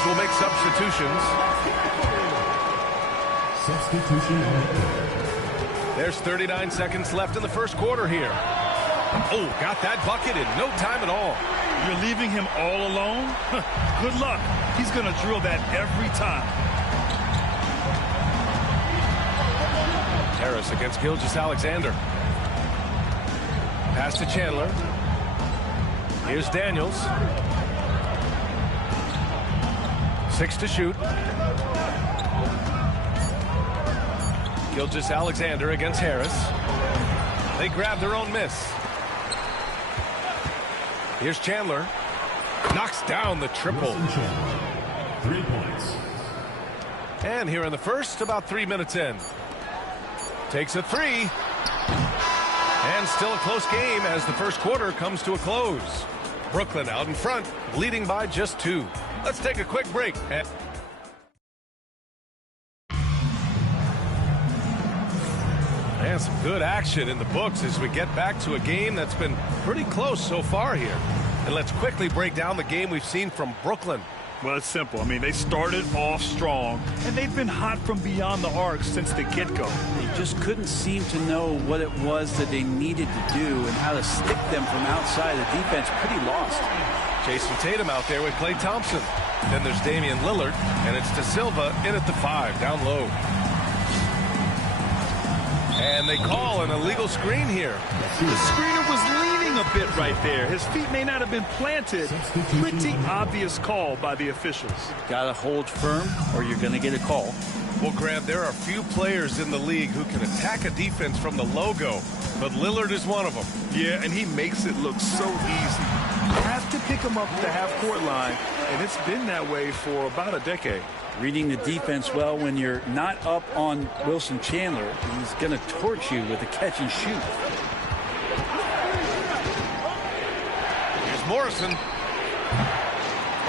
teams will make substitutions. Substitution. There's 39 seconds left in the first quarter here. Oh, got that bucket in no time at all. You're leaving him all alone? Good luck. He's going to drill that every time. Harris against Gilgeous-Alexander. Pass to Chandler. Here's Daniels. 6 to shoot. Gilgeous-Alexander against Harris. They grab their own miss. Here's Chandler. Knocks down the triple. 3 points. And here in the first, about 3 minutes in. Takes a 3. And still a close game as the first quarter comes to a close. Brooklyn out in front, leading by just 2. Let's take a quick break. And some good action in the books as we get back to a game that's been pretty close so far here. And let's quickly break down the game we've seen from Brooklyn. Well, it's simple. I mean, they started off strong, and they've been hot from beyond the arc since the get-go. They just couldn't seem to know what it was that they needed to do and how to stick them from outside. The defense pretty lost. Jason Tatum out there with Klay Thompson. Then there's Damian Lillard, and it's De Silva in at the 5, down low. And they call an illegal screen here. The screener was leaning a bit right there. His feet may not have been planted. Pretty obvious call by the officials. Got to hold firm or you're going to get a call. Well, Grant, there are few players in the league who can attack a defense from the logo, but Lillard is one of them. Yeah, and he makes it look so easy. You have to pick him up at the half-court line, and it's been that way for about a decade. Reading the defense well when you're not up on Wilson Chandler. He's going to torch you with a catch and shoot. Here's Morrison.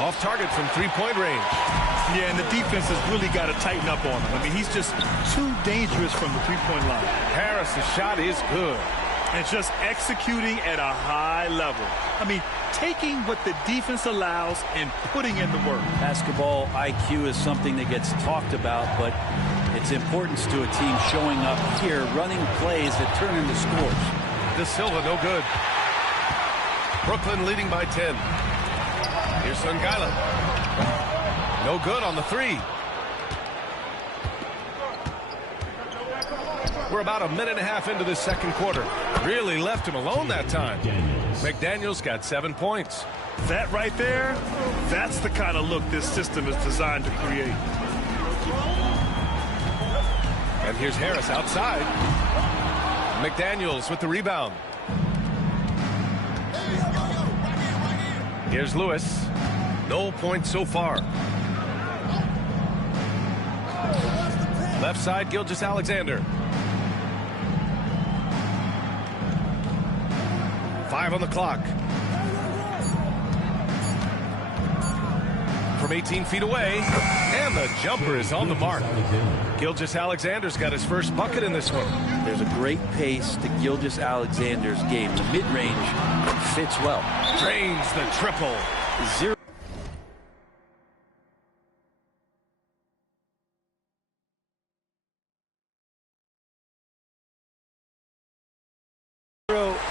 Off target from three-point range. Yeah, and the defense has really got to tighten up on him. I mean, he's just too dangerous from the three-point line. Harris's shot is good. And just executing at a high level. I mean, taking what the defense allows and putting in the work. Basketball IQ is something that gets talked about, but its importance to a team showing up here, running plays that turn into scores. De Silva, no good. Brooklyn leading by 10. Here's Sungila. No good on the 3. We're about a minute and a half into this second quarter. Really left him alone that time. McDaniels got 7 points. That right there, that's the kind of look this system is designed to create. And here's Harris outside. McDaniels with the rebound. Here's Lewis. No points so far. Left side, Gilgeous-Alexander. 5 on the clock. From 18 feet away, and the jumper is on the mark. Gilgeous-Alexander's got his first bucket in this one. There's a great pace to Gilgeous-Alexander's game. The mid-range fits well. Drains the triple. 0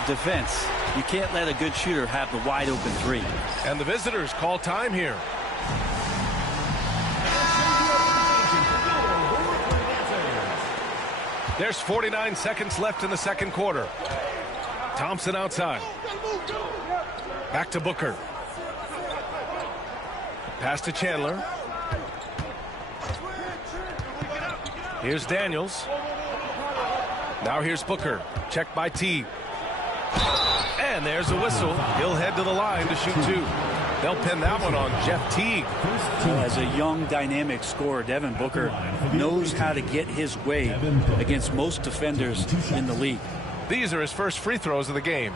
defense. You can't let a good shooter have the wide open 3. And the visitors call time here. There's 49 seconds left in the second quarter. Thompson outside. Back to Booker. Pass to Chandler. Here's Daniels. Now here's Booker. Checked by T. And there's a whistle. He'll head to the line to shoot 2. They'll pin that one on Jeff Teague. As a young, dynamic scorer, Devin Booker knows how to get his way against most defenders in the league. These are his first free throws of the game.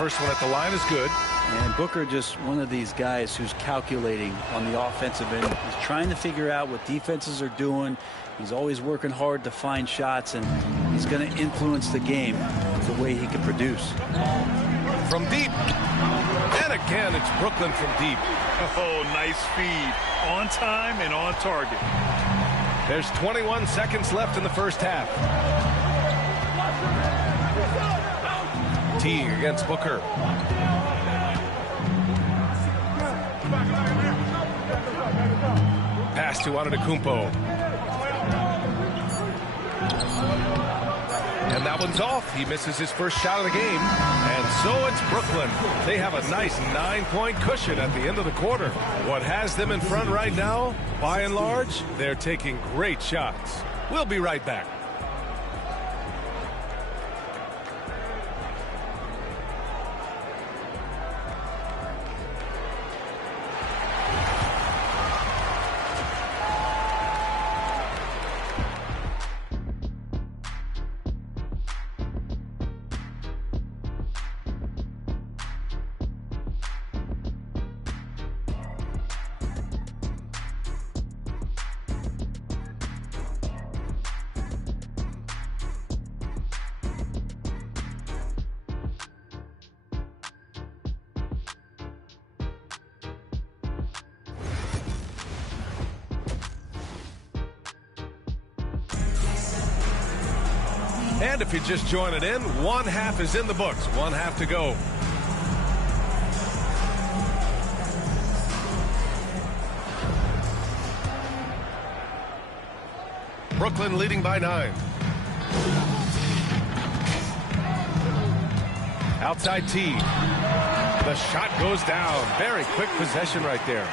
first one at the line is good. And Booker just one of these guys who's calculating on the offensive end. He's trying to figure out what defenses are doing. He's always working hard to find shots, and he's going to influence the game the way he can produce. From deep. And again, it's Brooklyn from deep. Oh, nice feed. On time and on target. There's 21 seconds left in the first half. Teague against Booker. Pass to Antetokounmpo. And that one's off. He misses his first shot of the game. And so it's Brooklyn. They have a nice 9-point cushion at the end of the quarter. What has them in front right now, by and large, they're taking great shots. We'll be right back. And if you just join it in, one half is in the books. One half to go. Brooklyn leading by 9. Outside Teague. The shot goes down. Very quick possession right there.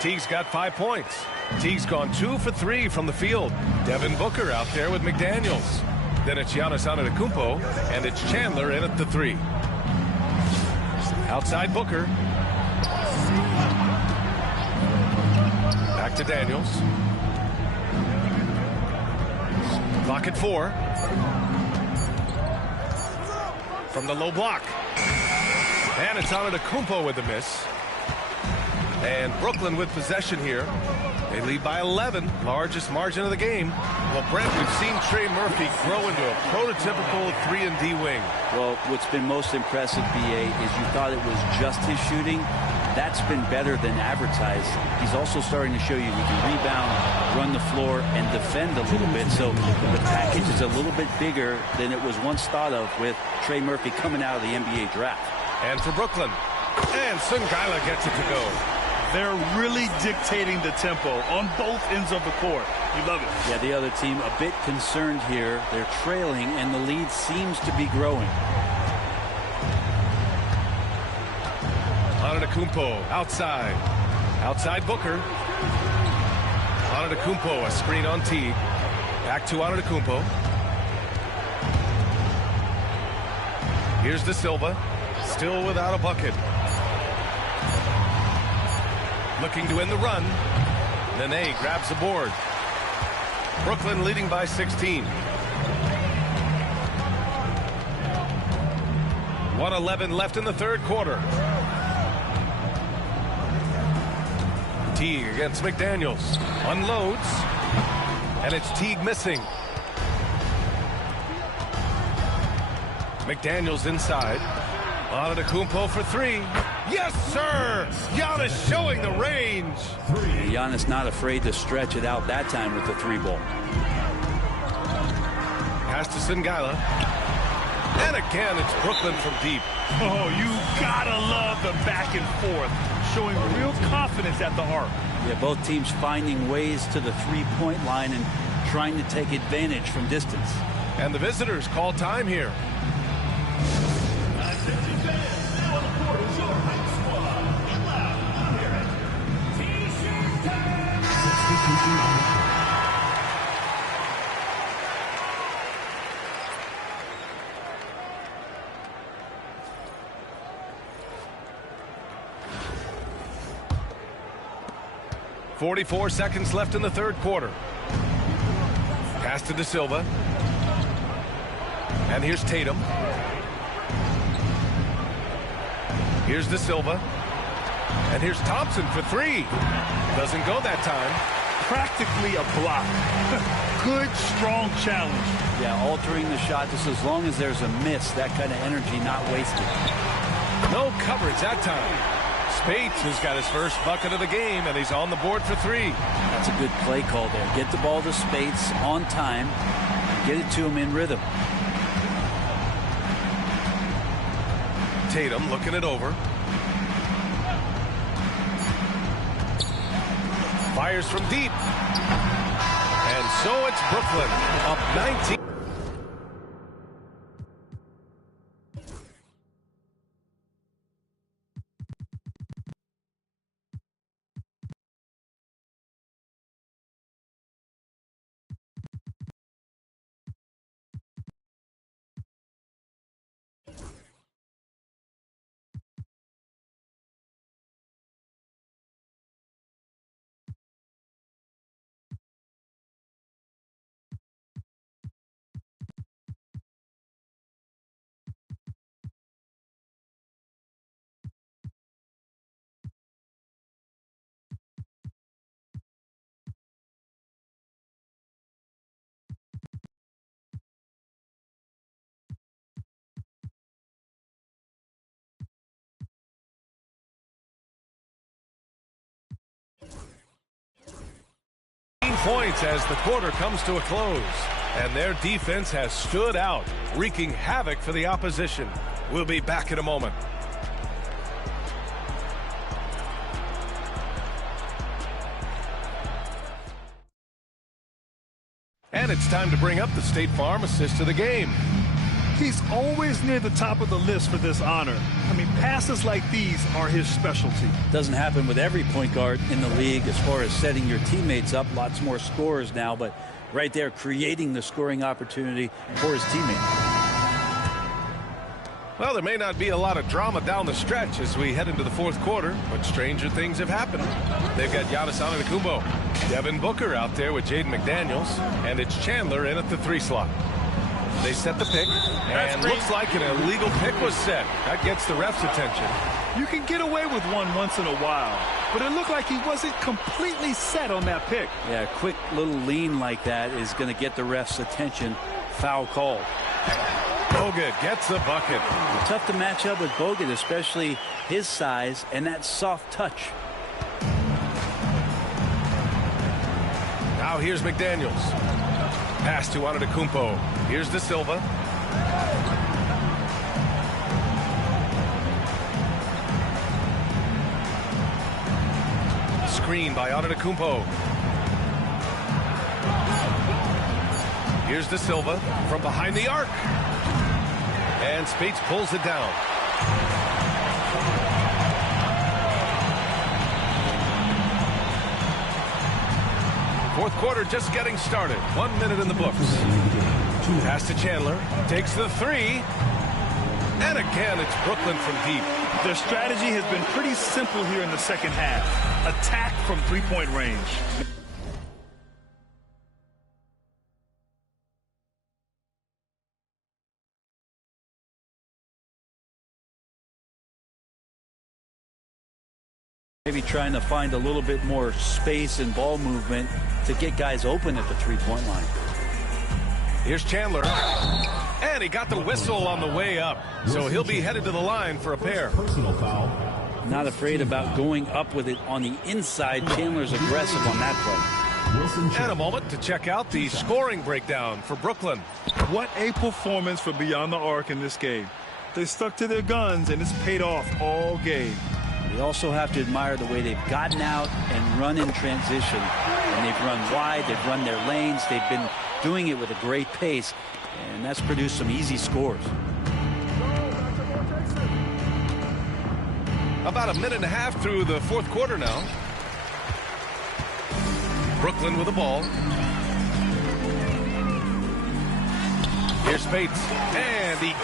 Teague's got 5 points. Teague's gone 2 for 3 from the field. Devin Booker out there with McDaniels. Then it's Giannis Antetokounmpo, and it's Chandler in at the 3. Outside Booker. Back to Daniels. Clock at 4. From the low block. And it's Antetokounmpo with the miss. And Brooklyn with possession here. They lead by 11, largest margin of the game. Well, Brent, we've seen Trey Murphy grow into a prototypical 3-and-D wing. Well, what's been most impressive, BA, is you thought it was just his shooting. That's been better than advertised. He's also starting to show you he can rebound, run the floor, and defend a little bit. So the package is a little bit bigger than it was once thought of with Trey Murphy coming out of the NBA draft. And for Brooklyn. And Sungila gets it to go. They're really dictating the tempo on both ends of the court. You love it. Yeah, the other team a bit concerned here. They're trailing, and the lead seems to be growing. Antetokounmpo outside. Outside Booker. Antetokounmpo, a screen on Teague. Back to Antetokounmpo. Here's De Silva. Still without a bucket. Looking to end the run. Nene grabs the board. Brooklyn leading by 16. 1:11 left in the third quarter. Teague against McDaniels. Unloads. And it's Teague missing. McDaniels inside. Antetokounmpo for 3. Yes, sir! Giannis showing the range. Giannis not afraid to stretch it out that time with the 3-ball. Pass to Sungila. And again, it's Brooklyn from deep. Oh, you gotta love the back and forth. Showing real confidence at the arc. Yeah, both teams finding ways to the 3-point line and trying to take advantage from distance. And the visitors call time here. .44 seconds left in the third quarter. Pass to De Silva. And here's Tatum. Here's De Silva. And here's Thompson for three. Doesn't go that time. Practically a block. Good, strong challenge. Yeah, altering the shot just as long as there's a miss, that kind of energy not wasted. No coverage that time. Spates has got his first bucket of the game, and he's on the board for three. That's a good play call there. Get the ball to Spates on time. Get it to him in rhythm. Tatum looking it over. Fires from deep. And so it's Brooklyn up 19. Points as the quarter comes to a close, and their defense has stood out, wreaking havoc for the opposition. We'll be back in a moment. And it's time to bring up the State Farm assist of the game. He's always near the top of the list for this honor. I mean, passes like these are his specialty. Doesn't happen with every point guard in the league as far as setting your teammates up. Lots more scorers now, but right there creating the scoring opportunity for his teammates. Well, there may not be a lot of drama down the stretch as we head into the fourth quarter, but stranger things have happened. They've got Giannis Antetokounmpo, Devin Booker out there with Jaden McDaniels, and it's Chandler in at the 3 slot. They set the pick, and looks like an illegal pick was set. That gets the ref's attention. You can get away with one once in a while, but it looked like he wasn't completely set on that pick. Yeah, a quick little lean like that is going to get the ref's attention. Foul call. Bogut gets the bucket. Tough to match up with Bogut, especially his size and that soft touch. Now here's McDaniels. Pass to Antetokounmpo. Here's De Silva. Screen by Antetokounmpo. Here's De Silva from behind the arc. And Spates pulls it down. Fourth quarter just getting started. 1 minute in the books. Pass to Chandler. Takes the three. And again, it's Brooklyn from deep. Their strategy has been pretty simple here in the second half. Attack from three-point range. Maybe trying to find a little bit more space and ball movement to get guys open at the three-point line. Here's Chandler. And he got the whistle on the way up. So he'll be headed to the line for a pair. Personal foul. Not afraid about going up with it on the inside. Chandler's aggressive on that play. And a moment to check out the scoring breakdown for Brooklyn. What a performance for Beyond the Arc in this game. They stuck to their guns, and it's paid off all game. We also have to admire the way they've gotten out and run in transition. And they've run wide, they've run their lanes, they've been doing it with a great pace, and that's produced some easy scores. About a minute and a half through the fourth quarter now. Brooklyn with the ball. Here's Spates, and he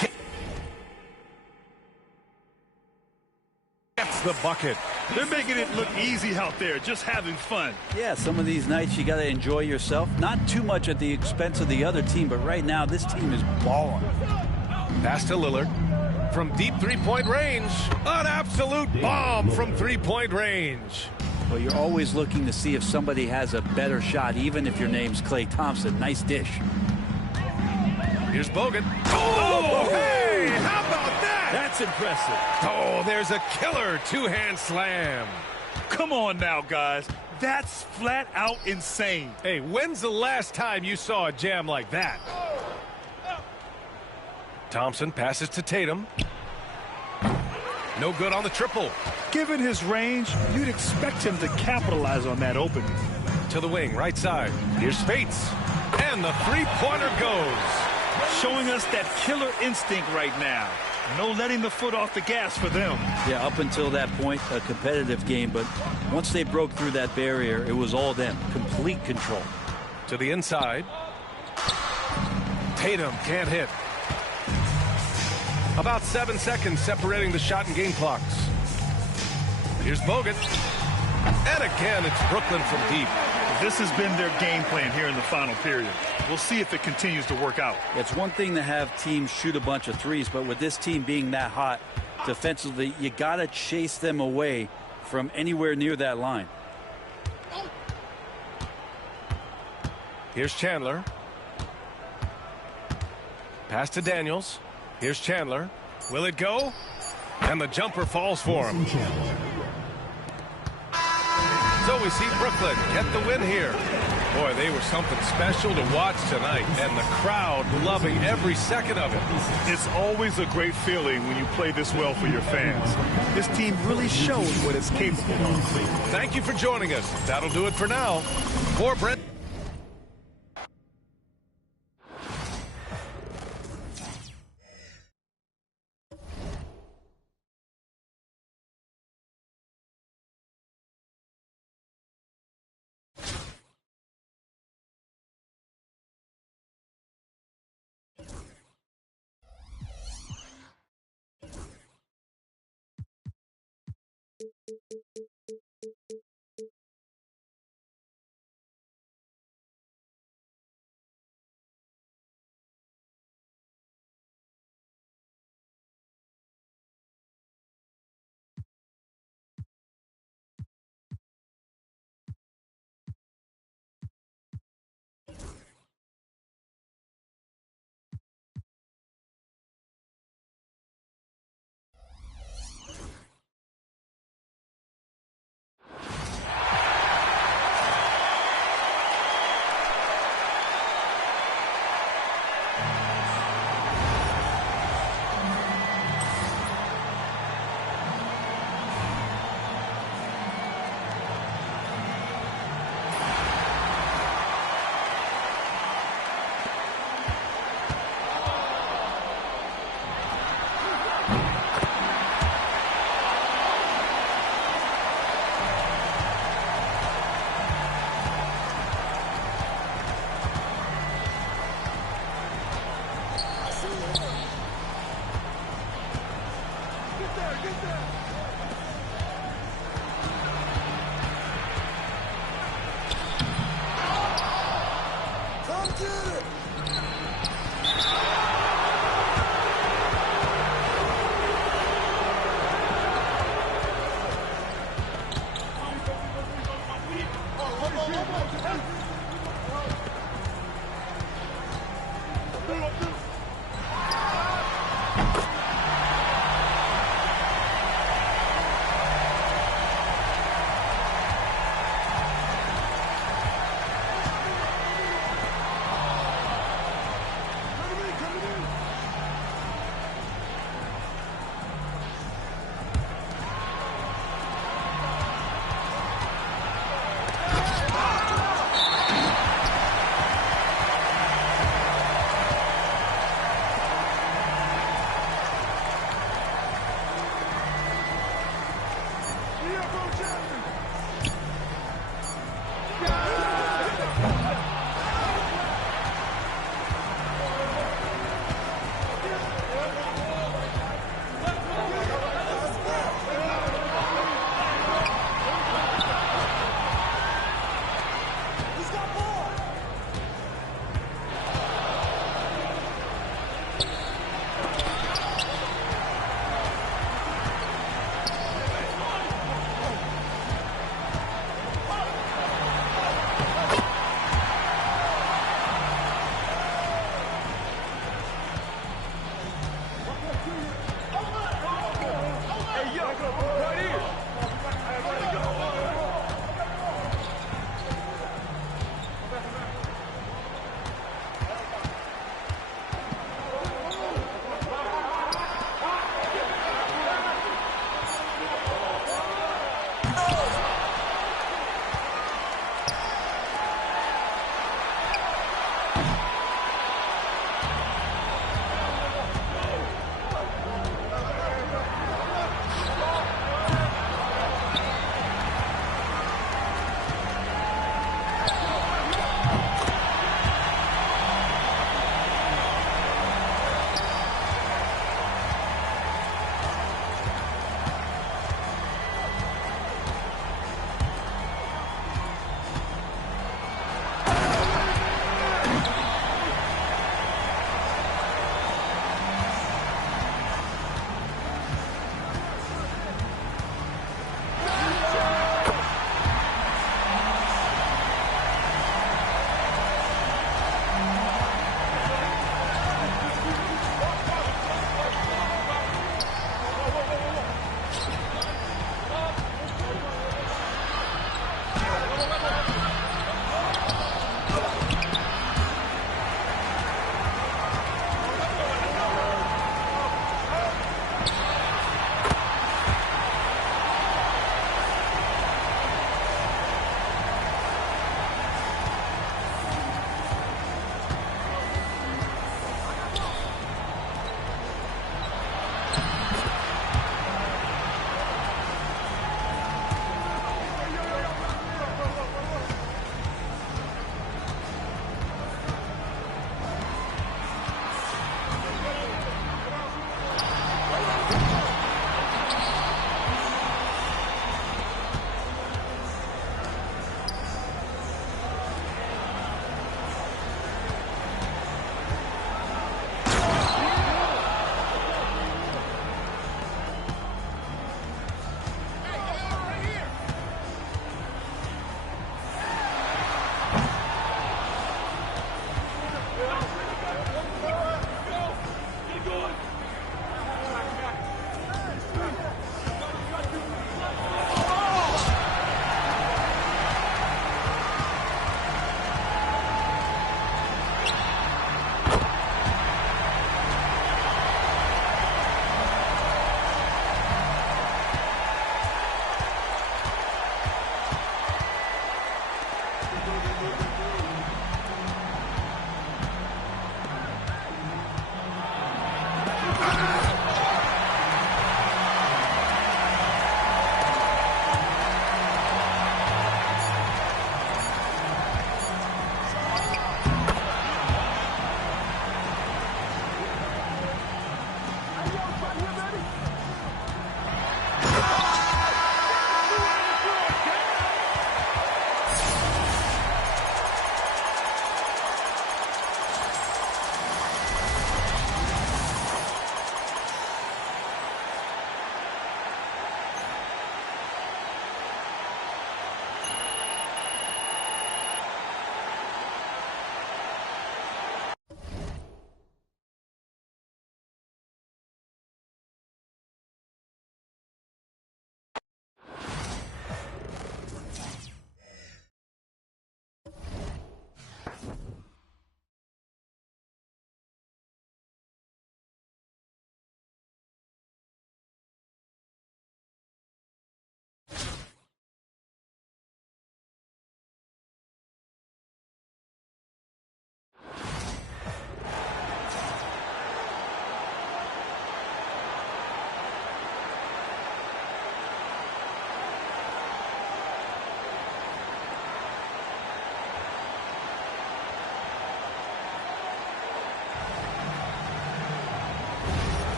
gets the bucket. They're making it look easy out there, just having fun. Yeah, some of these nights you got to enjoy yourself. Not too much at the expense of the other team, but right now this team is balling. Pass to Lillard. from deep three-point range. An absolute bomb from three-point range. Well, you're always looking to see if somebody has a better shot, even if your name's Klay Thompson. Nice dish. Here's Bogut. Oh, hey, how about that? That's impressive. Oh, there's a killer two-hand slam. Come on now, guys. That's flat out insane. Hey, when's the last time you saw a jam like that? Thompson passes to Tatum. No good on the triple. Given his range, you'd expect him to capitalize on that opening. To the wing, right side. Here's Spates. And the three-pointer goes. Showing us that killer instinct right now. No letting the foot off the gas for them. Yeah, up until that point, a competitive game, but once they broke through that barrier, it was all them. Complete control. To the inside. Tatum can't hit. About 7 seconds separating the shot and game clocks. Here's Bogut. And again, it's Brooklyn from deep. This has been their game plan here in the final period. We'll see if it continues to work out. It's one thing to have teams shoot a bunch of threes, but with this team being that hot defensively, you got to chase them away from anywhere near that line. Here's Chandler. Pass to Daniels. Here's Chandler. Will it go? And the jumper falls for him. So we see Brooklyn get the win here. Boy, they were something special to watch tonight, and the crowd loving every second of it. It's always a great feeling when you play this well for your fans. This team really shows what it's capable of. Thank you for joining us. That'll do it for now. For Brent.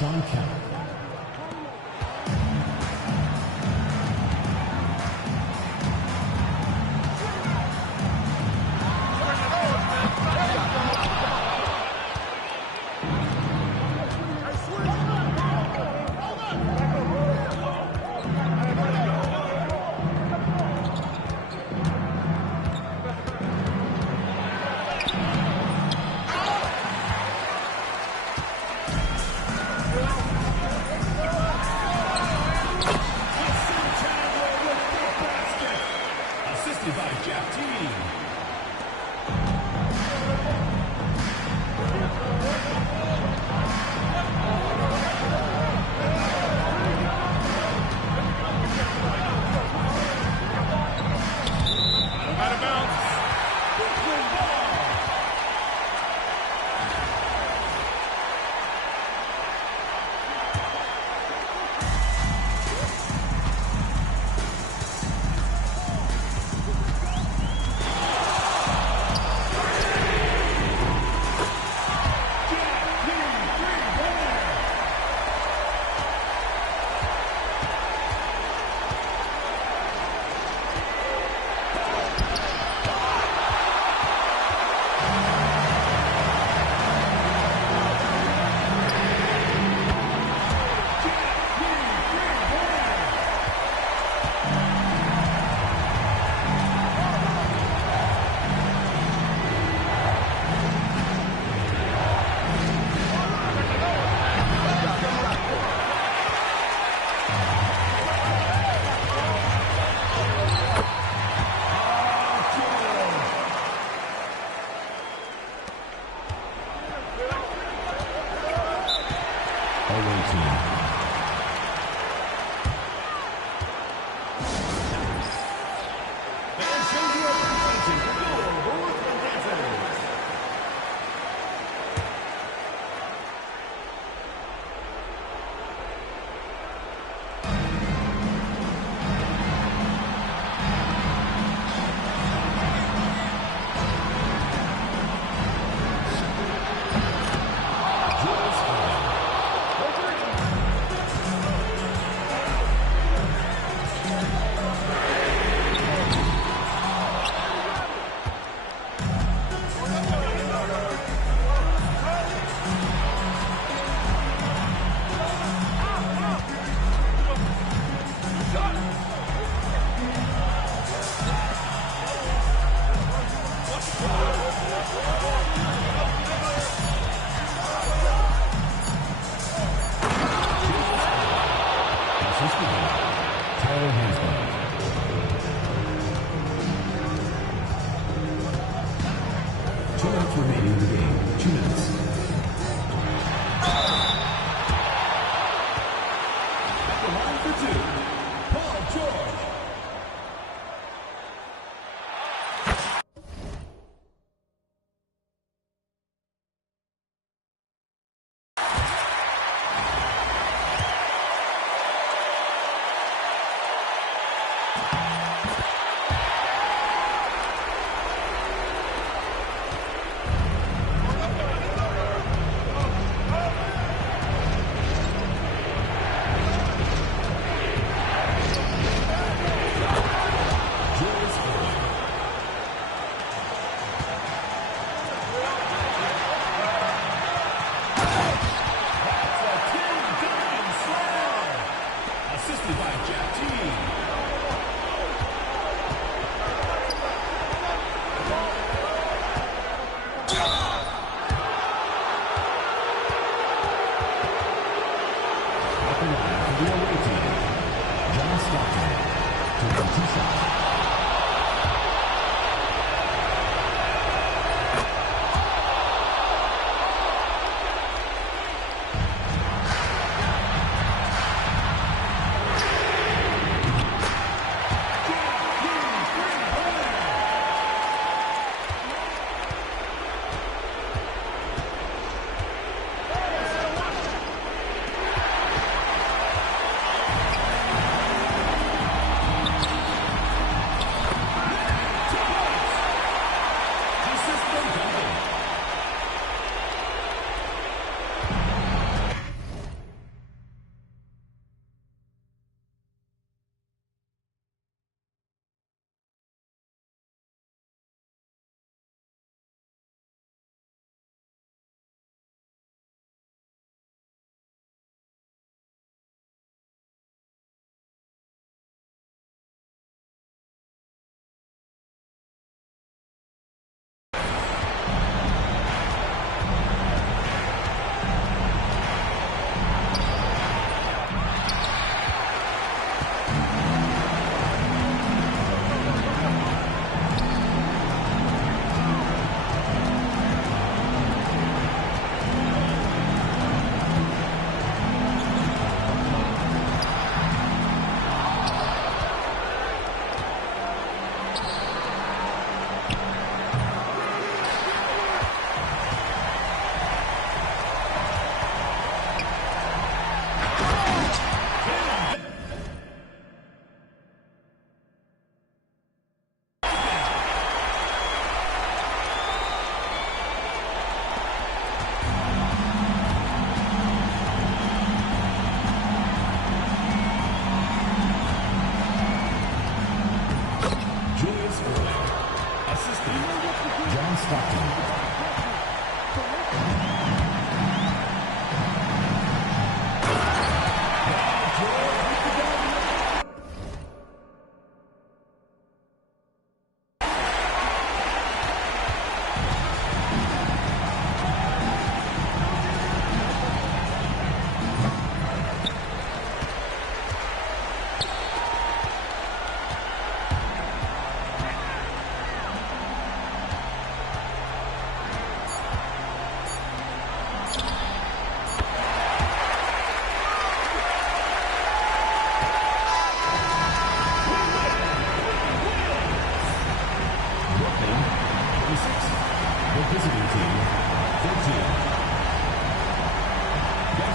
Sean Kemp.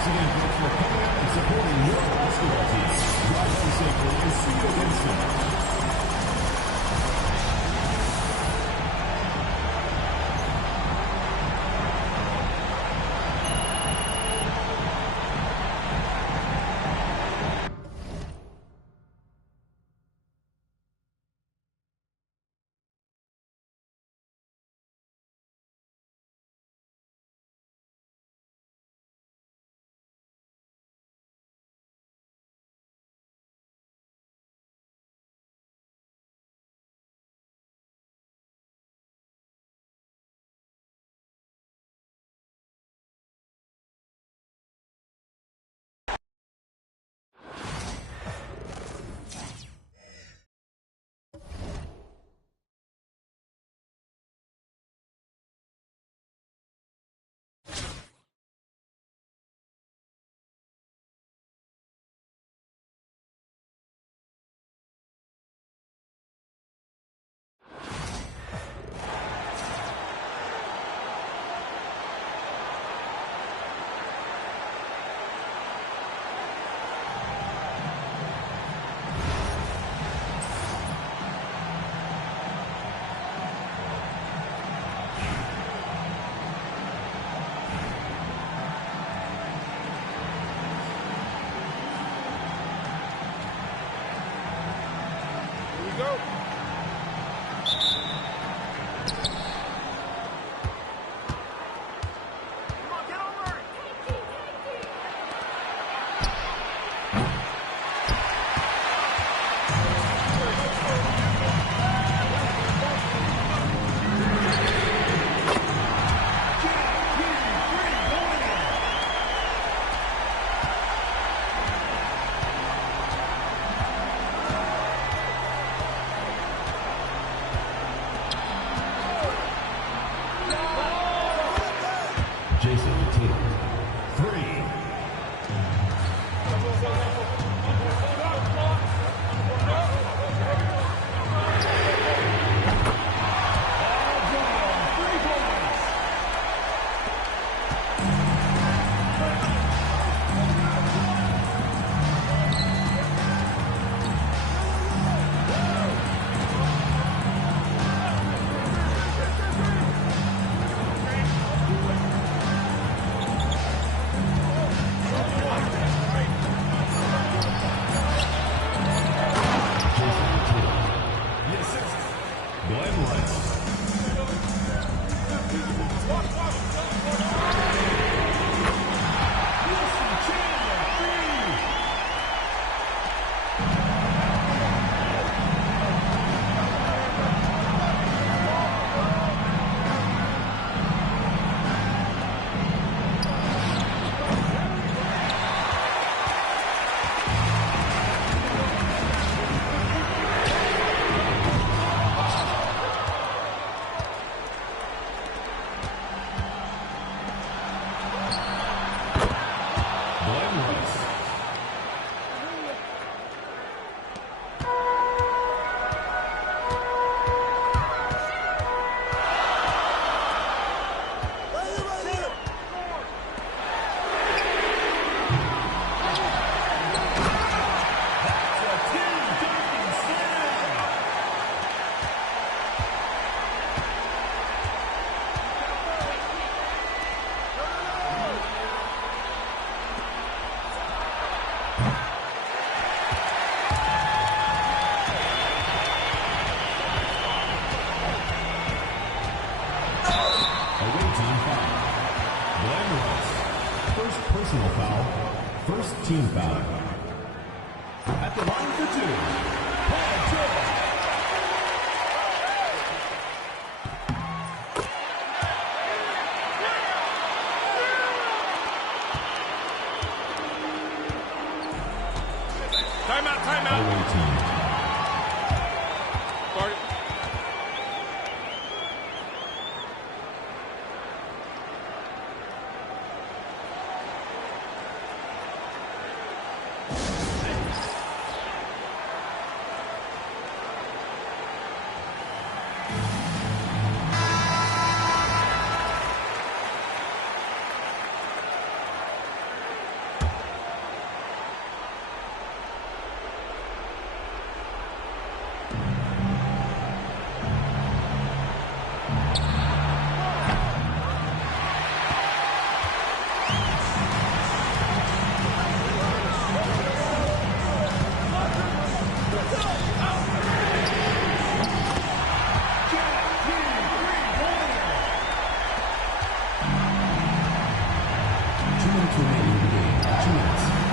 Thanks again, folks, for coming out and supporting your basketball team. Drive home safely and see you again soon. personal foul. First team foul. At the line for two, Paul George. Timeout, timeout. minutes remaining in the game. 2 minutes.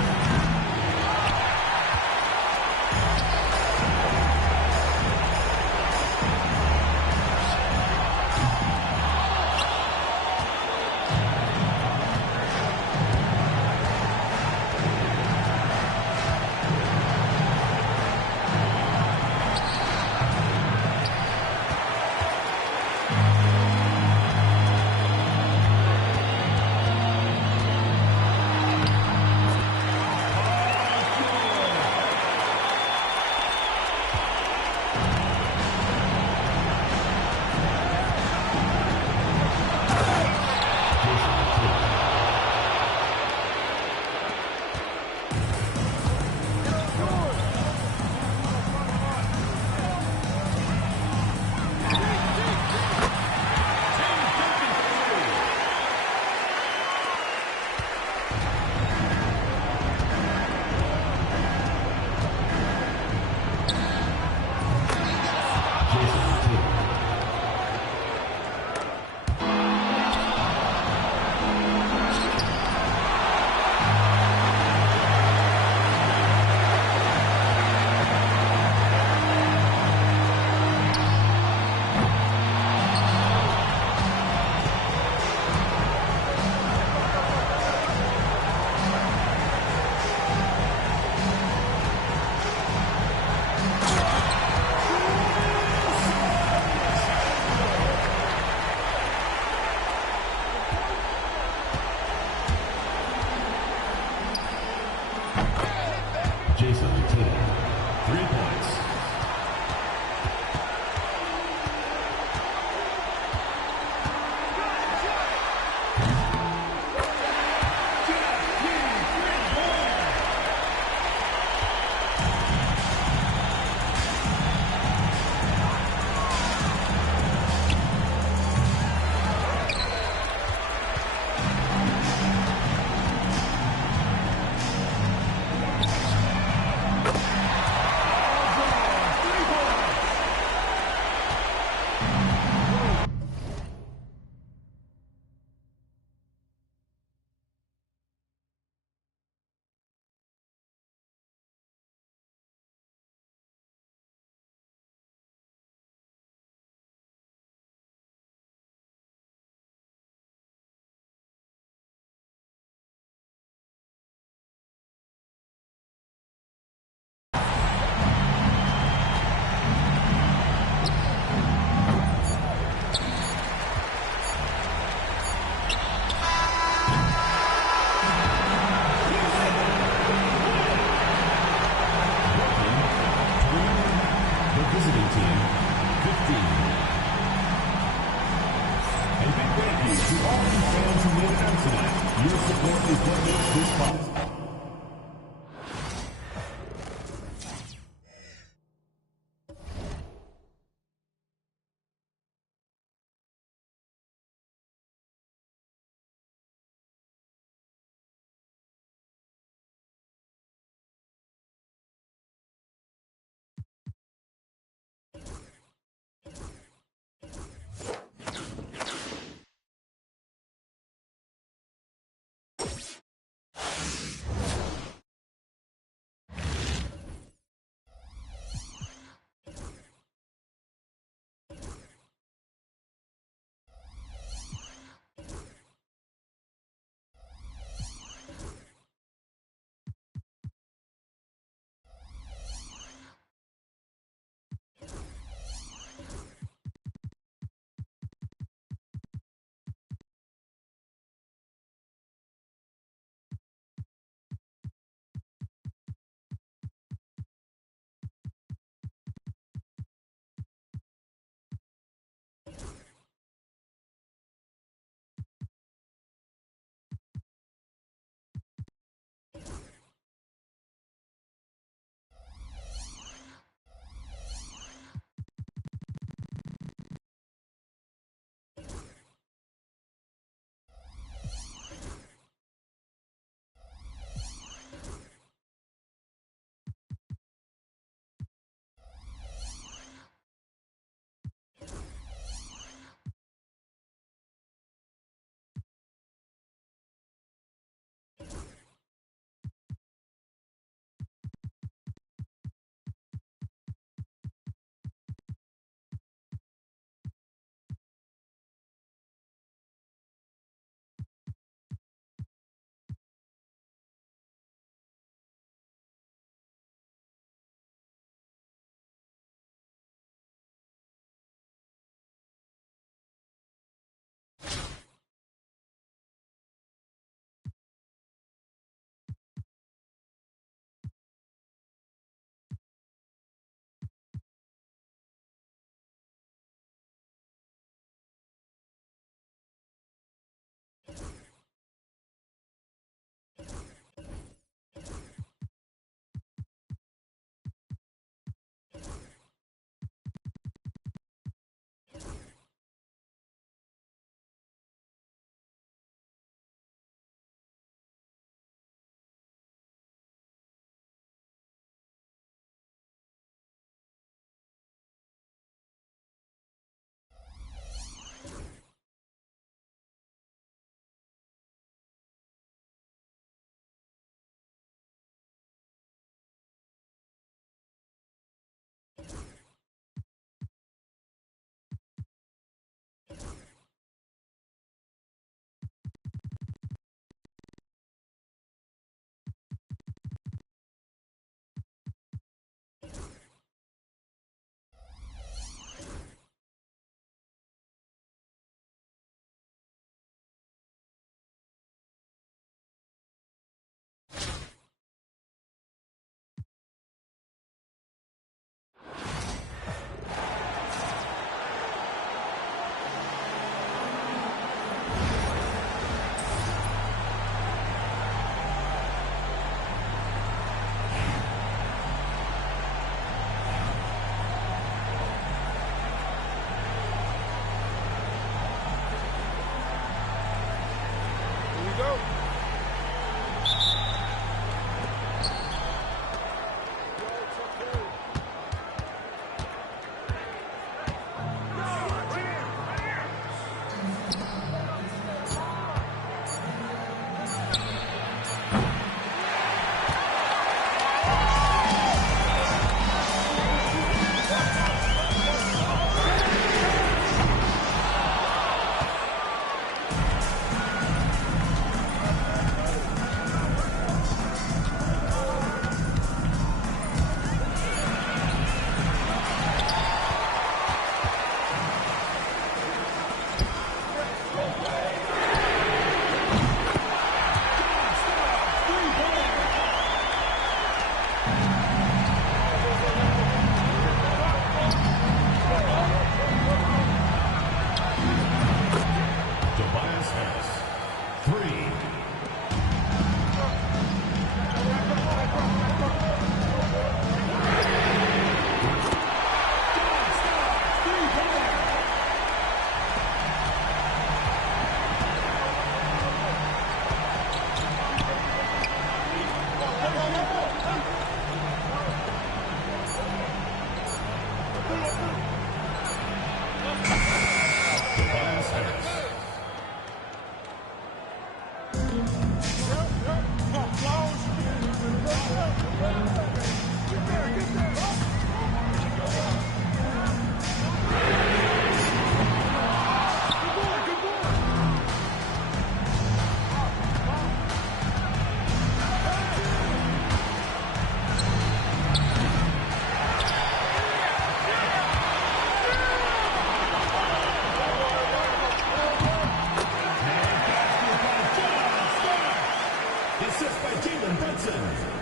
Assist by Jalen Brunson.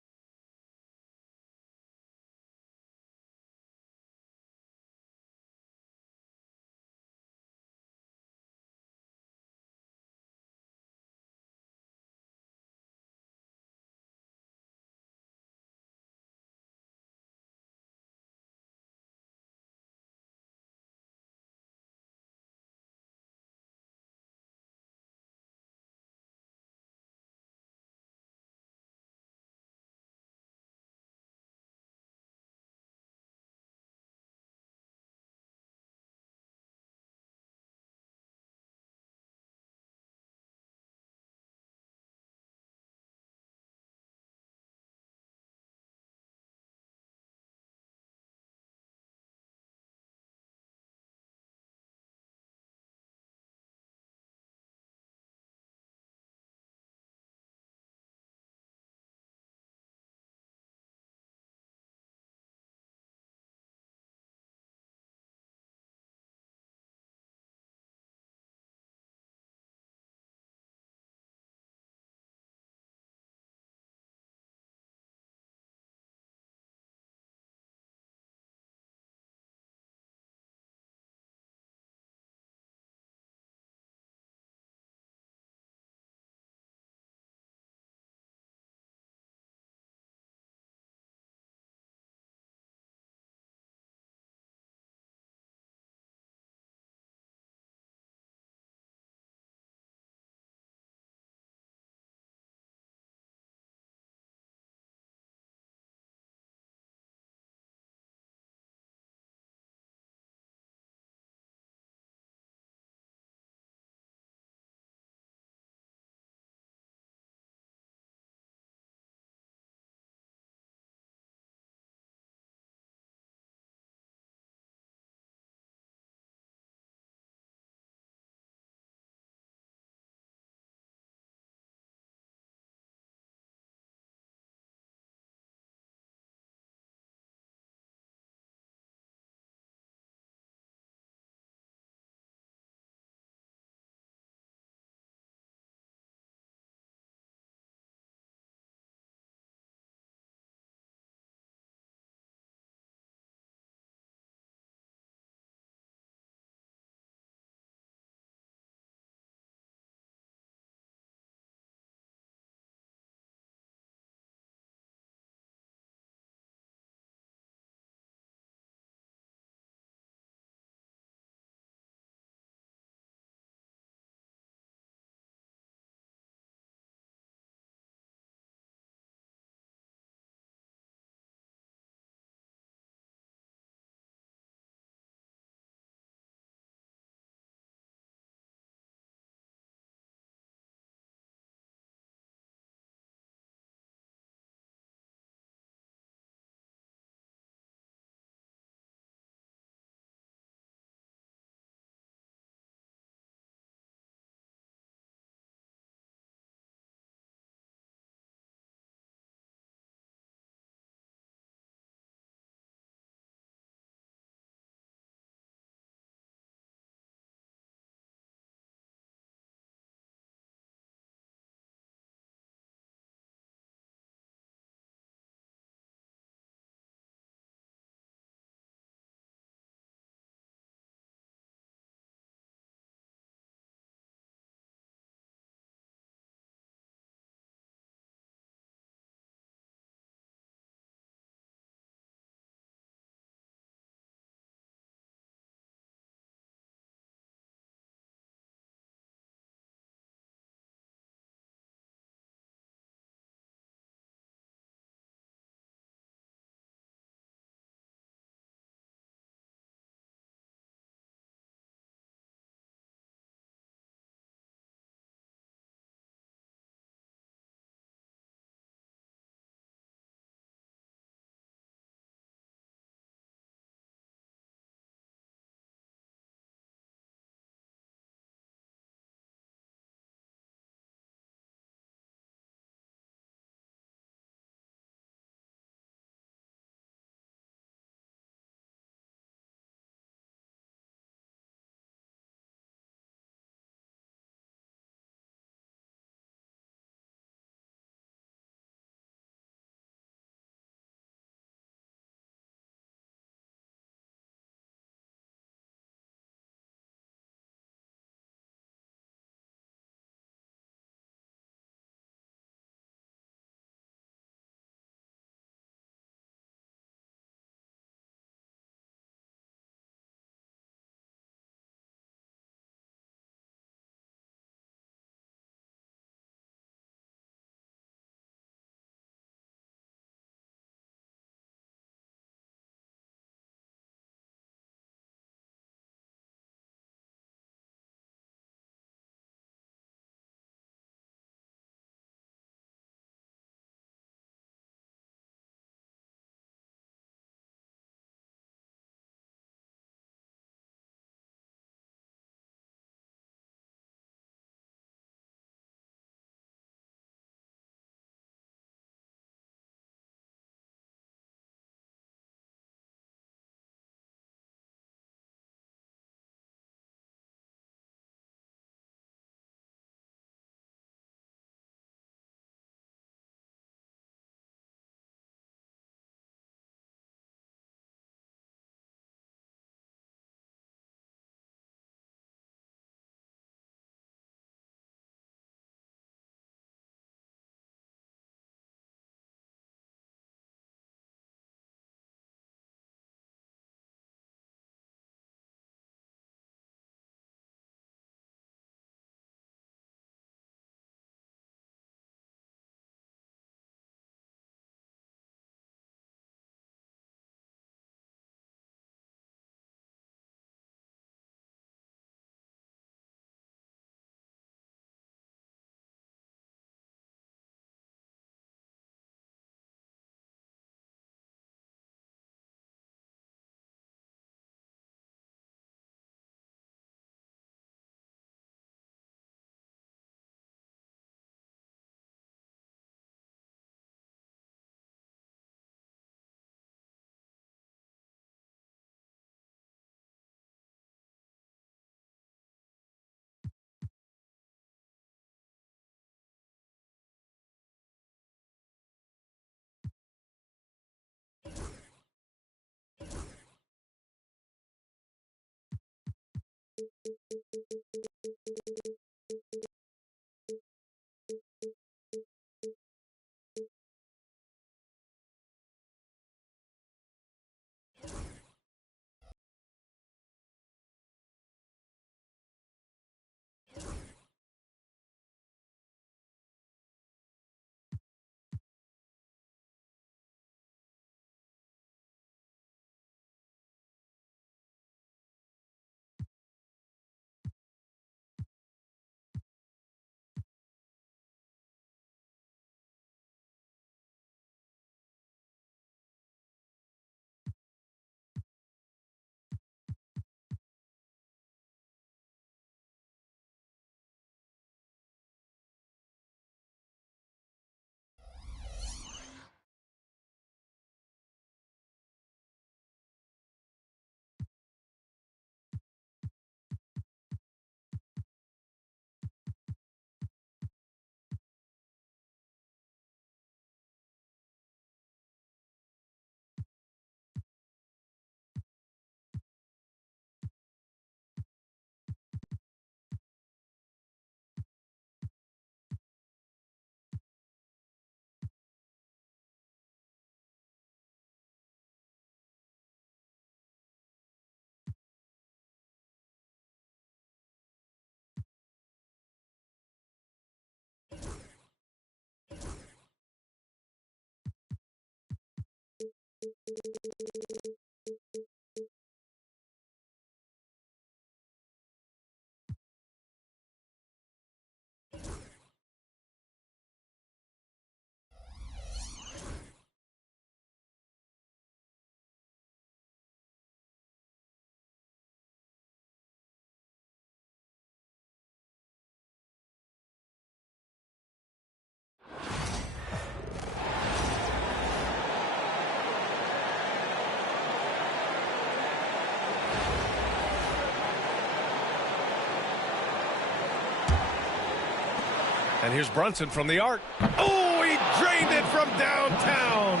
And here's Brunson from the arc. Oh, he drained it from downtown.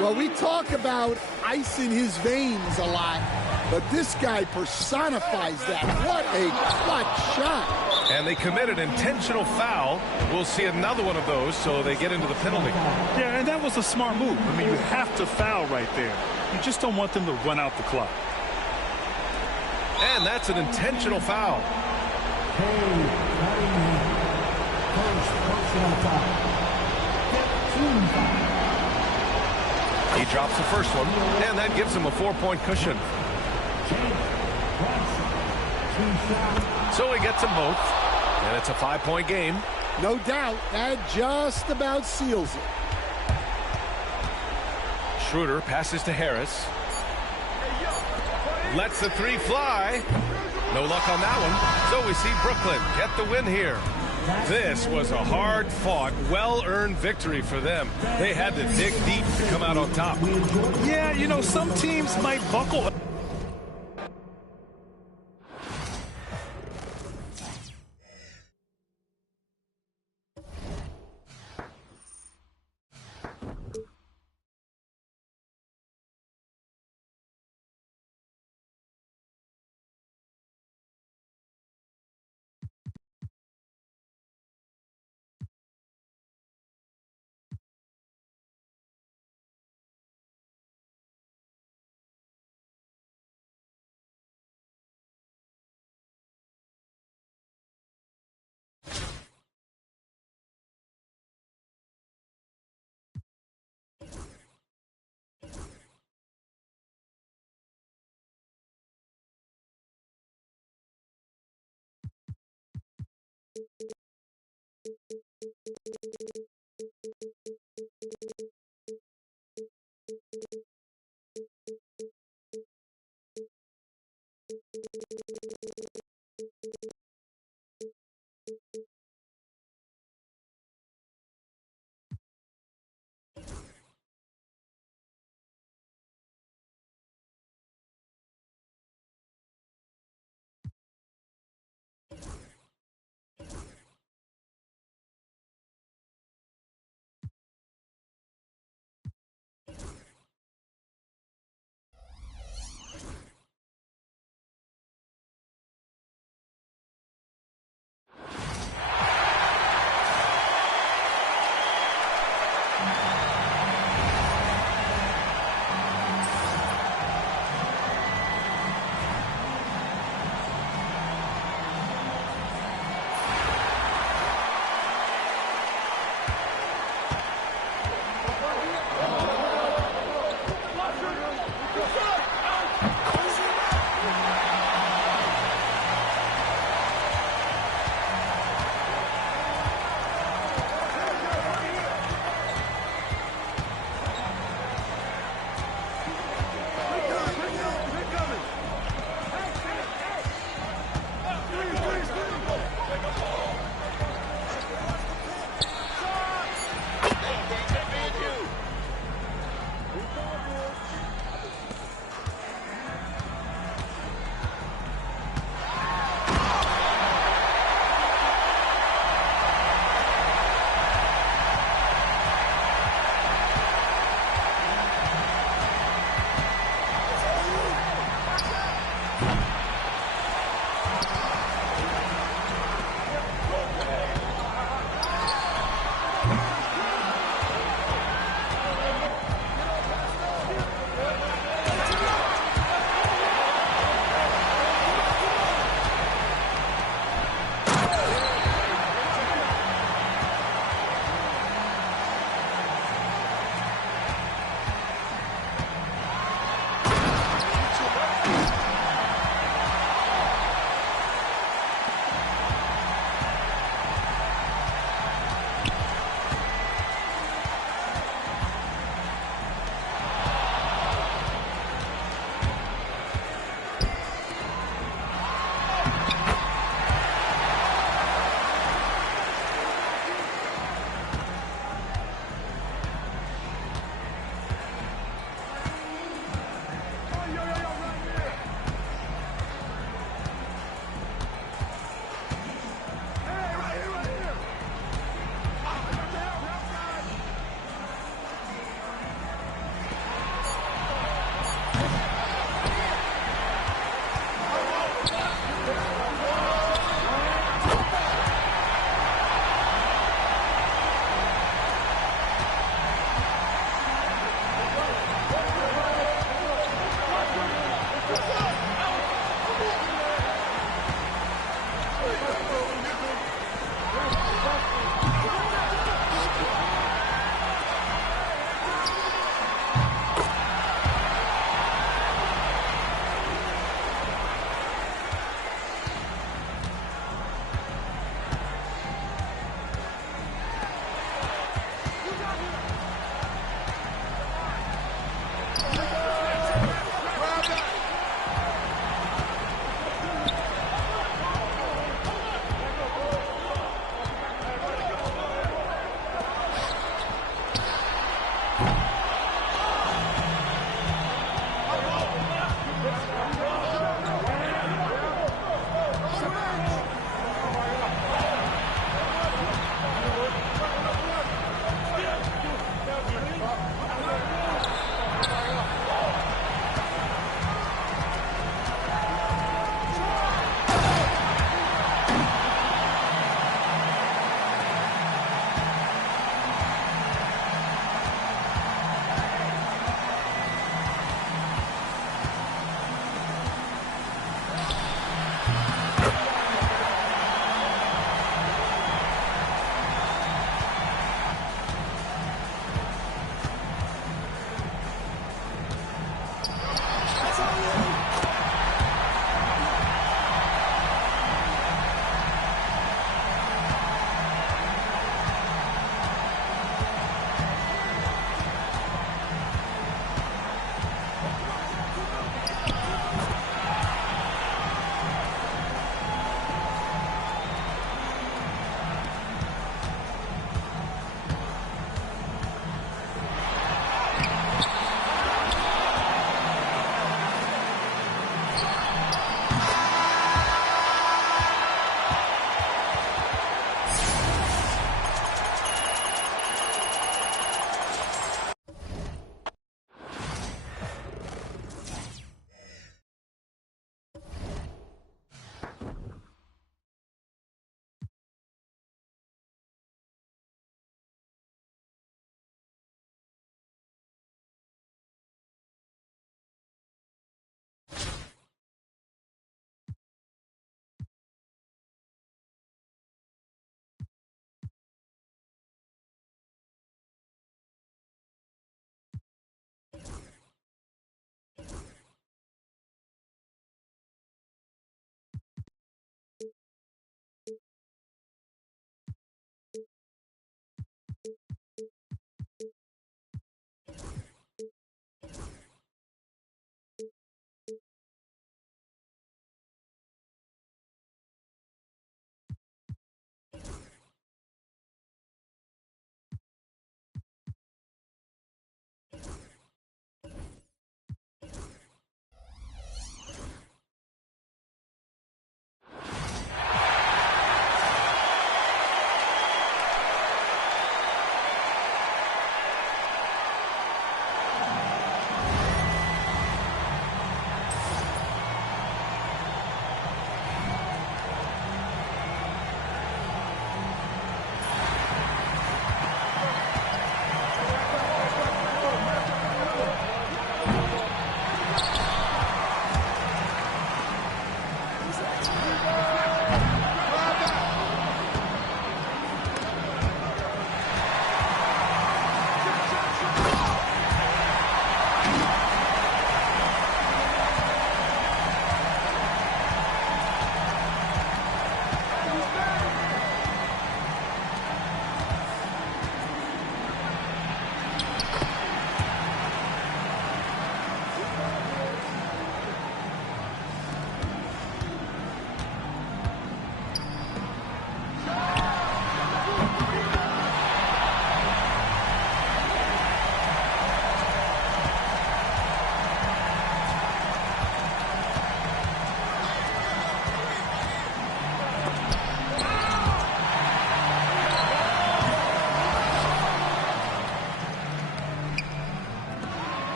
Well, we talk about ice in his veins a lot, but this guy personifies that. What a clutch shot. And they committed intentional foul. We'll see another one of those, so they get into the penalty. Yeah, and that was a smart move. I mean, you have to foul right there. You just don't want them to run out the clock. And that's an intentional foul. He drops the first one, and that gives him a 4-point cushion. So he gets them both, and it's a 5-point game. No doubt, that just about seals it. Schroeder passes to Harris. Lets the three fly. No luck on that one. So we see Brooklyn get the win here. This was a hard-fought, well-earned victory for them. They had to dig deep to come out on top. Yeah, you know, some teams might buckle.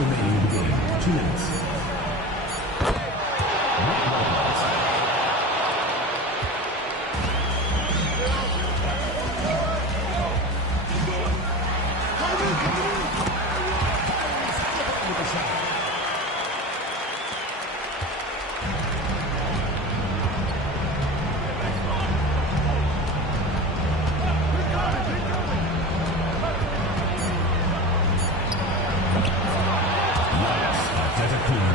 Remaining in the game. 2 minutes. Attack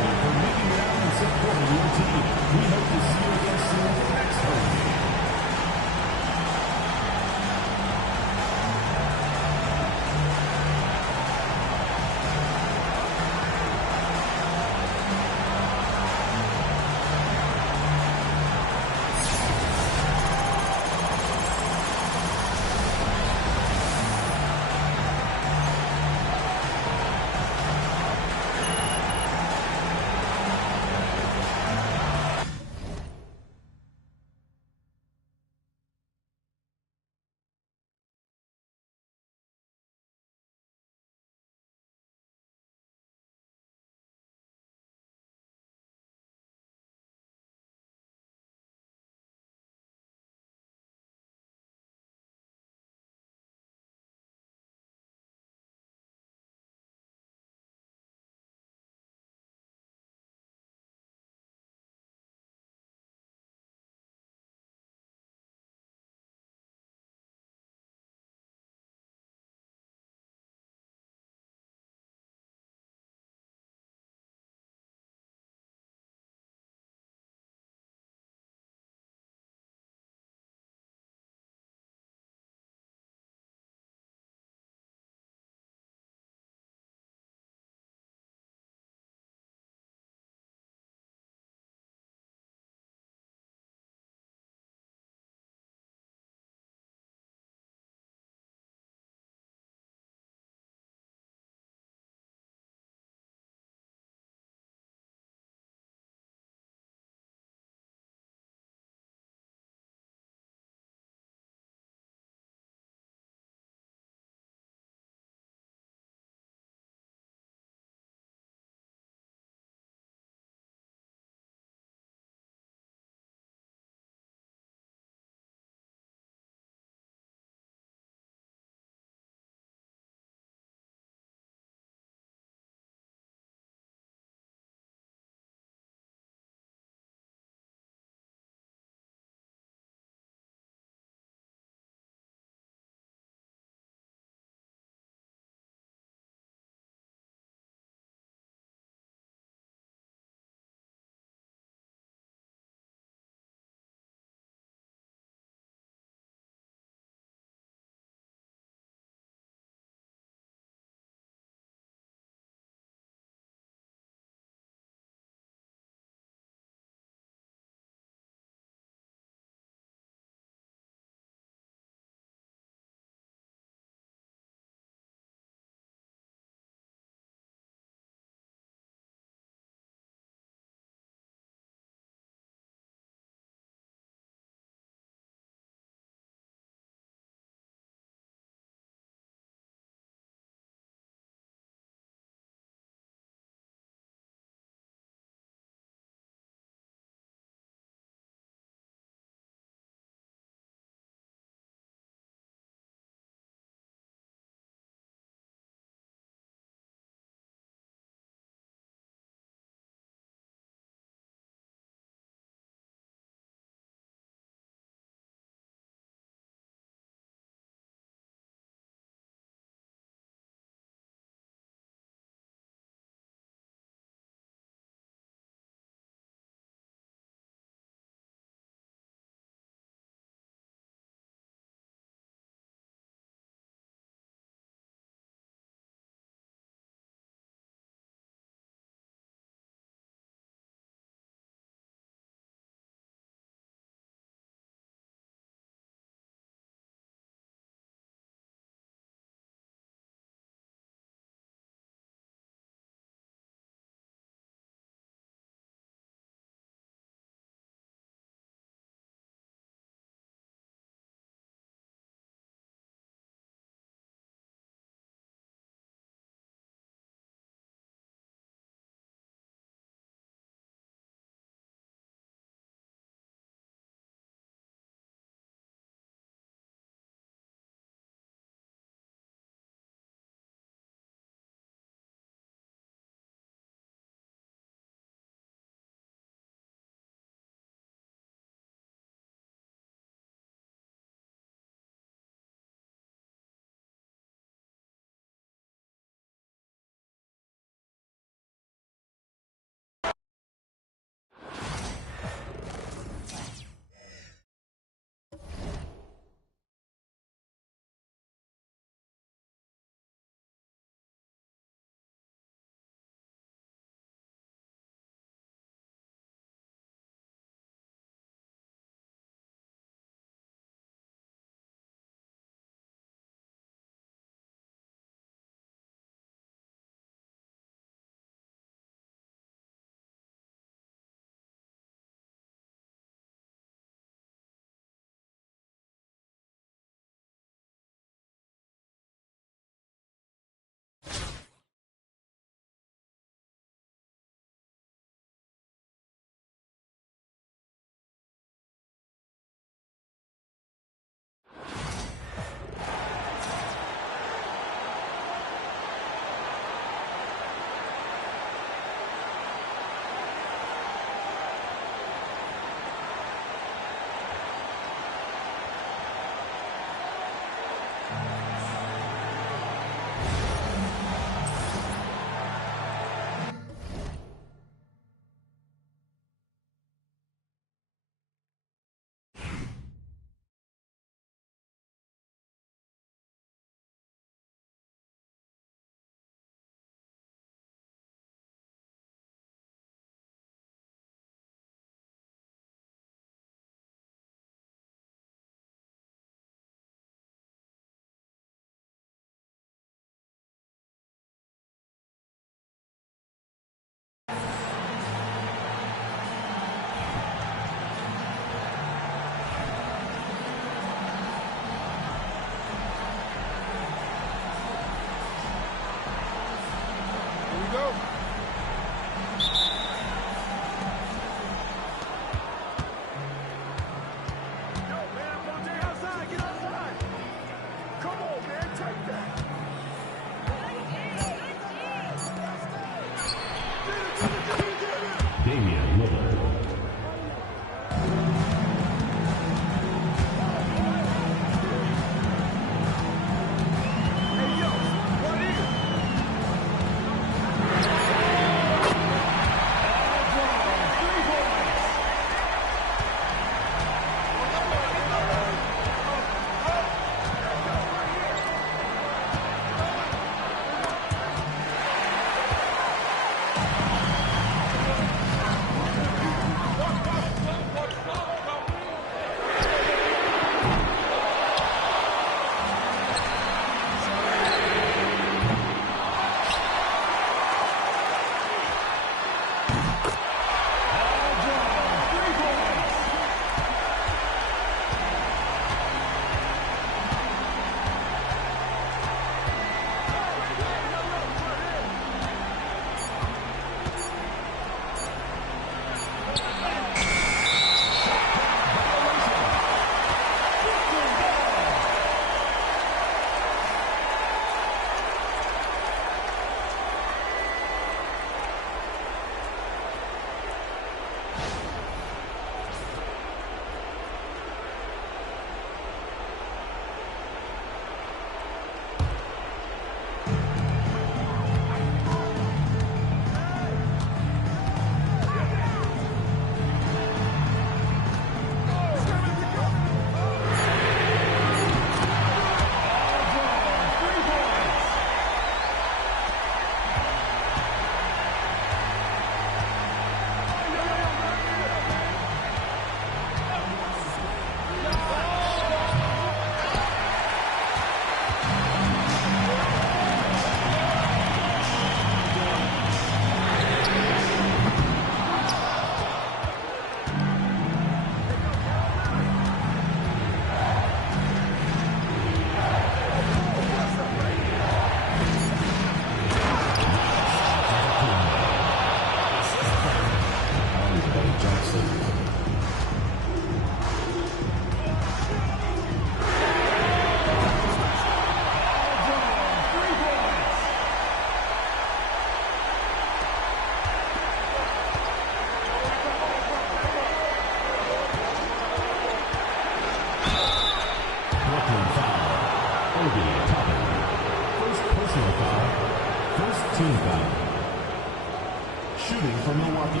for Milwaukee,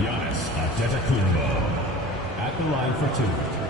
Giannis Antetokounmpo. At the line for 2.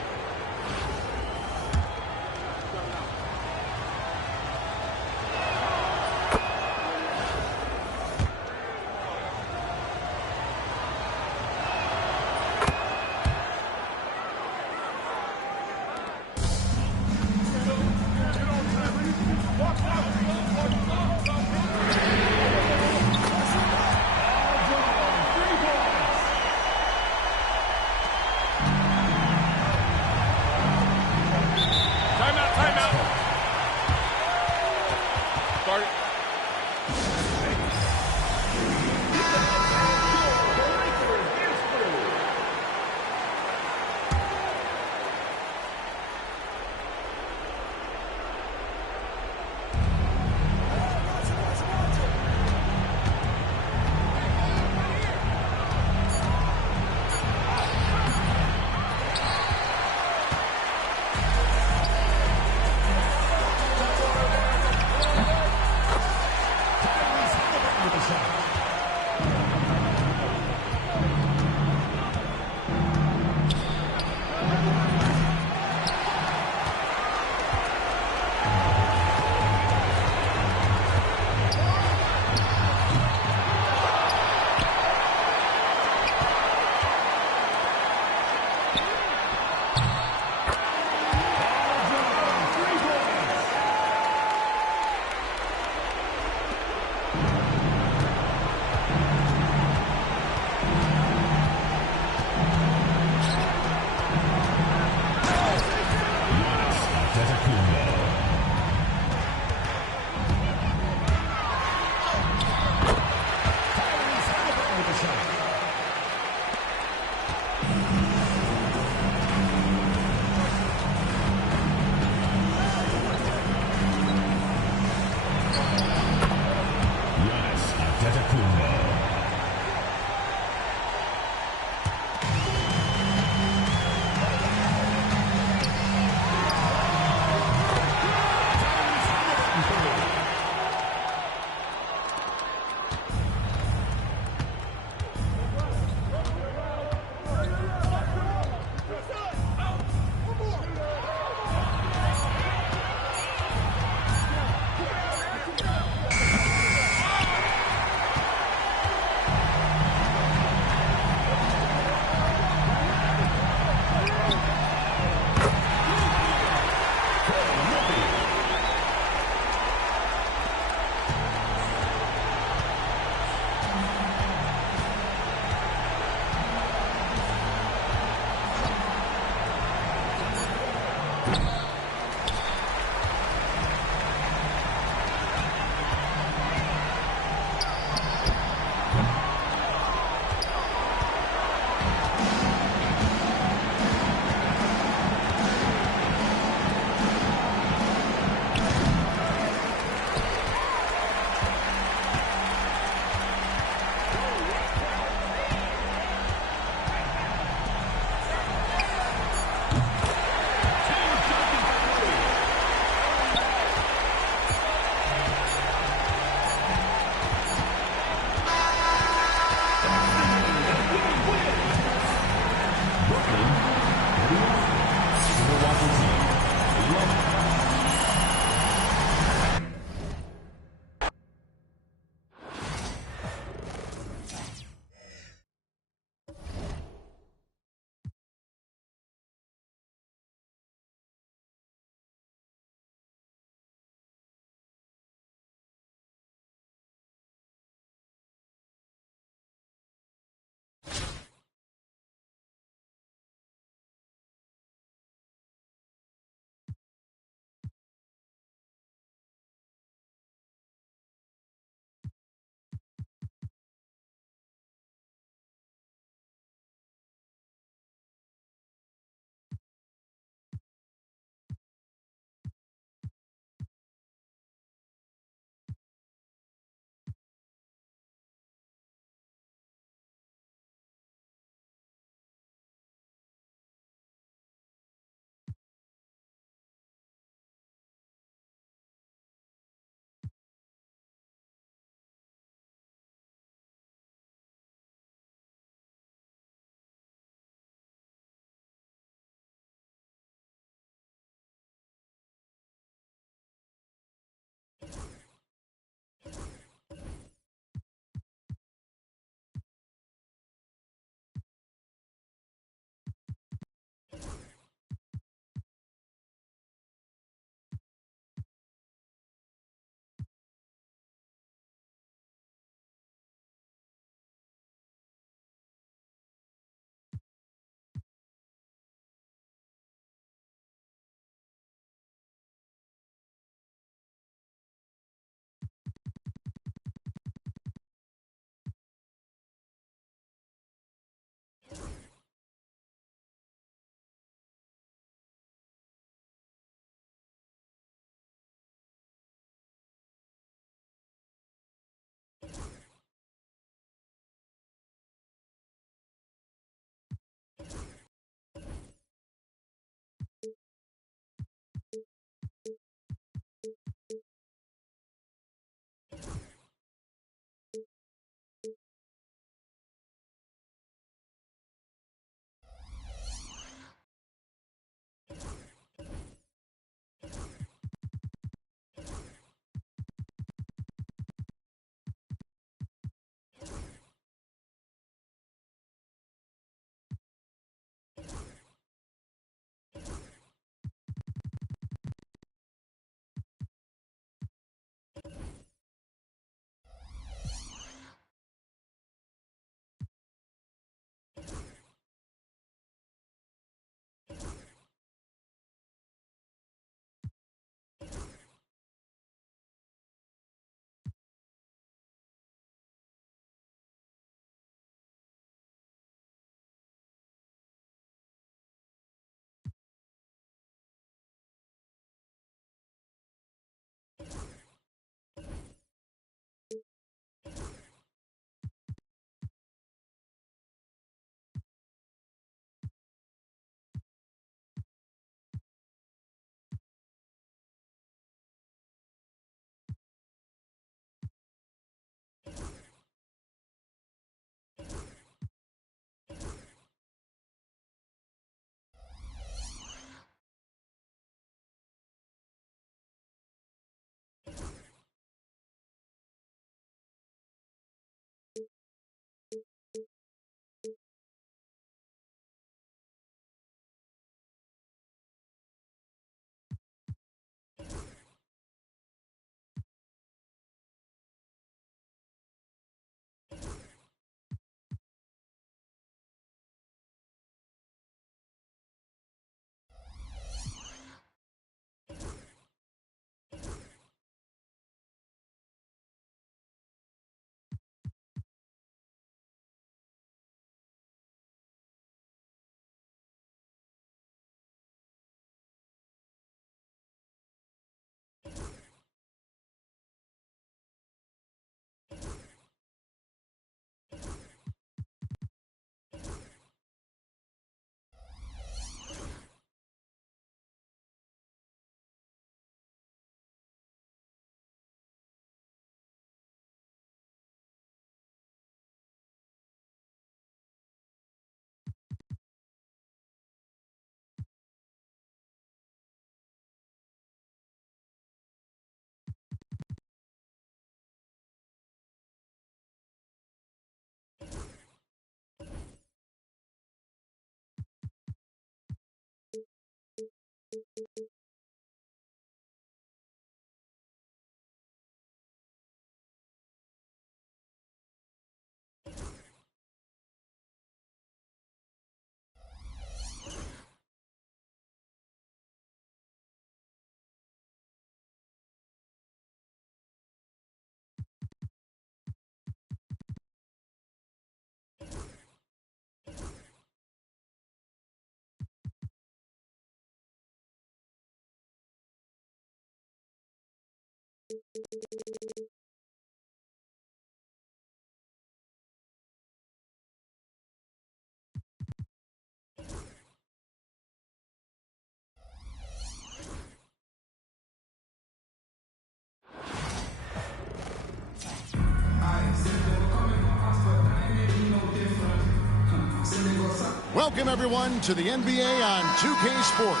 Welcome, everyone, to the NBA on 2K Sports.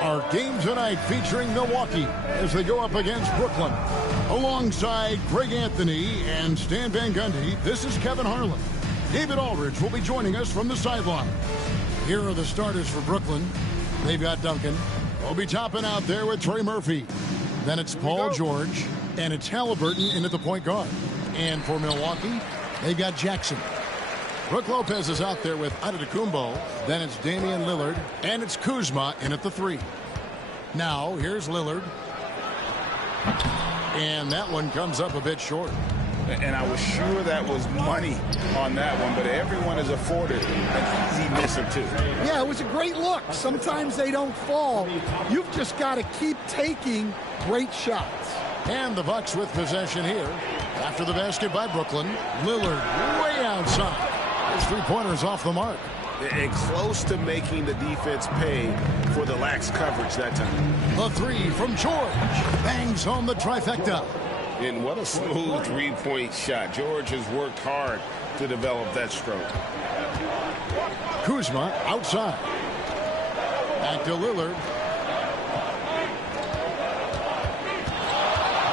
Our game tonight featuring Milwaukee as they go up against Brooklyn. Alongside Greg Anthony and Stan Van Gundy, this is Kevin Harlan. David Aldridge will be joining us from the sideline. Here are the starters for Brooklyn. They've got Duncan. Obi Toppin out there with Trey Murphy. Then it's Paul George, and it's Halliburton in at the point guard. And for Milwaukee, they've got Jackson. Brook Lopez is out there with Antetokounmpo. Then it's Damian Lillard, and it's Kuzma in at the 3. Now, here's Lillard. And that one comes up a bit short. And I was sure that was money on that one, but everyone is afforded an easy miss or two. Yeah, it was a great look. Sometimes they don't fall. You've just got to keep taking great shots. And the Bucks with possession here. After the basket by Brooklyn, Lillard way outside. His three-pointer's off the mark. And close to making the defense pay for the lax coverage that time. The 3 from George. Bangs home the trifecta. And what a smooth three-point shot. George has worked hard to develop that stroke. Kuzma outside. Back to Lillard.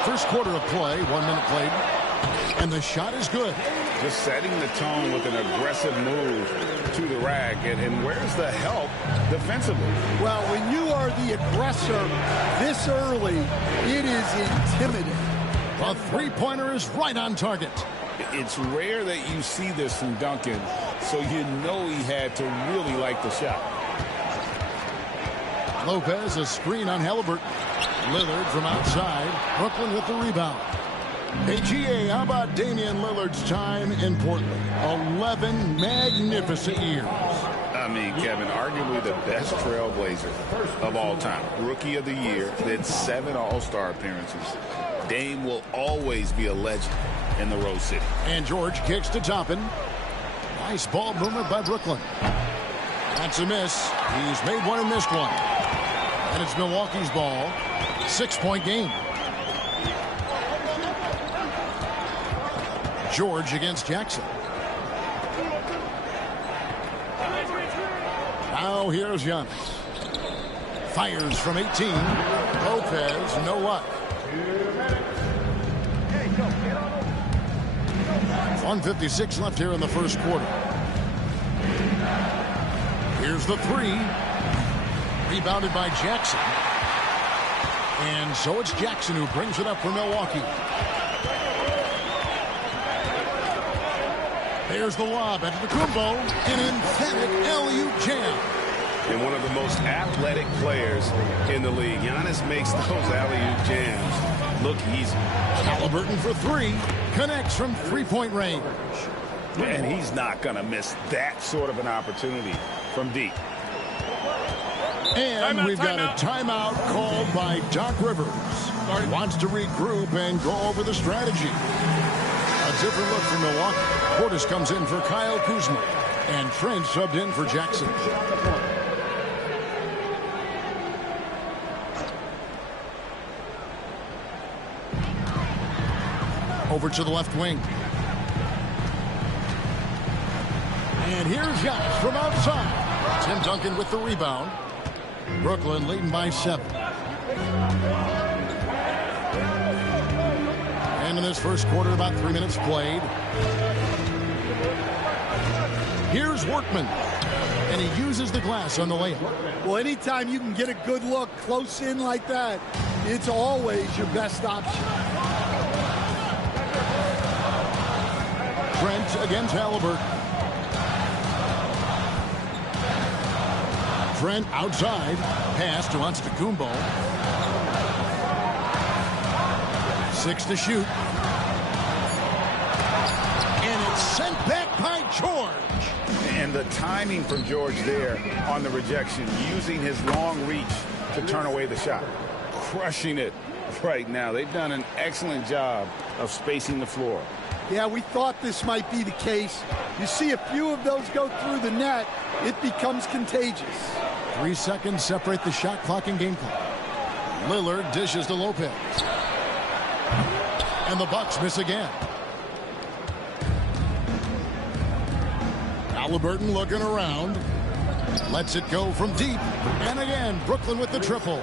First quarter of play, 1 minute played. And the shot is good. Just setting the tone with an aggressive move to the rack. And where's the help defensively? Well, when you are the aggressor this early, it is intimidating. The three-pointer is right on target. It's rare that you see this from Duncan, so you know he had to really like the shot. Lopez, a screen on Halliburton. Lillard from outside. Brooklyn with the rebound. Hey, GA, how about Damian Lillard's time in Portland? 11 magnificent years. I mean, Kevin, arguably the best trailblazer of all time. Rookie of the year, did 7 All-Star appearances. Dame will always be a legend in the Rose City. And George kicks to Toppin. Nice ball movement by Brooklyn. That's a miss. He's made one and missed one. And it's Milwaukee's ball. 6-point game. George against Jackson. Now here's Giannis. Fires from 18. Lopez, no luck. 1:56 left here in the first quarter. Here's the 3. Rebounded by Jackson. And so it's Jackson who brings it up for Milwaukee. There's the lob at Antetokounmpo. An emphatic alley-oop jam. And one of the most athletic players in the league. Giannis makes those alley-oop jams look easy. Halliburton for 3. Connects from three-point range. And he's not going to miss that sort of an opportunity from deep. And we've got a timeout called by Doc Rivers. Wants to regroup and go over the strategy. A different look for Milwaukee. Portis comes in for Kyle Kuzma. And Trent subbed in for Jackson. Over to the left wing. And here's Giannis from outside. Tim Duncan with the rebound. Brooklyn leading by 7. And in this first quarter, about 3 minutes played. Here's Workman. And he uses the glass on the layup. Well, anytime you can get a good look close in like that, it's always your best option. Trent against Halliburton. Trent outside. Pass to Antetokounmpo. 6 to shoot. And it's sent back by George. And the timing from George there on the rejection, using his long reach to turn away the shot. Crushing it right now. They've done an excellent job of spacing the floor. Yeah, we thought this might be the case. You see a few of those go through the net, it becomes contagious. 3 seconds separate the shot clock and game clock. Lillard dishes to Lopez. And the Bucks miss again. Halliburton looking around. Lets it go from deep. And again, Brooklyn with the triple.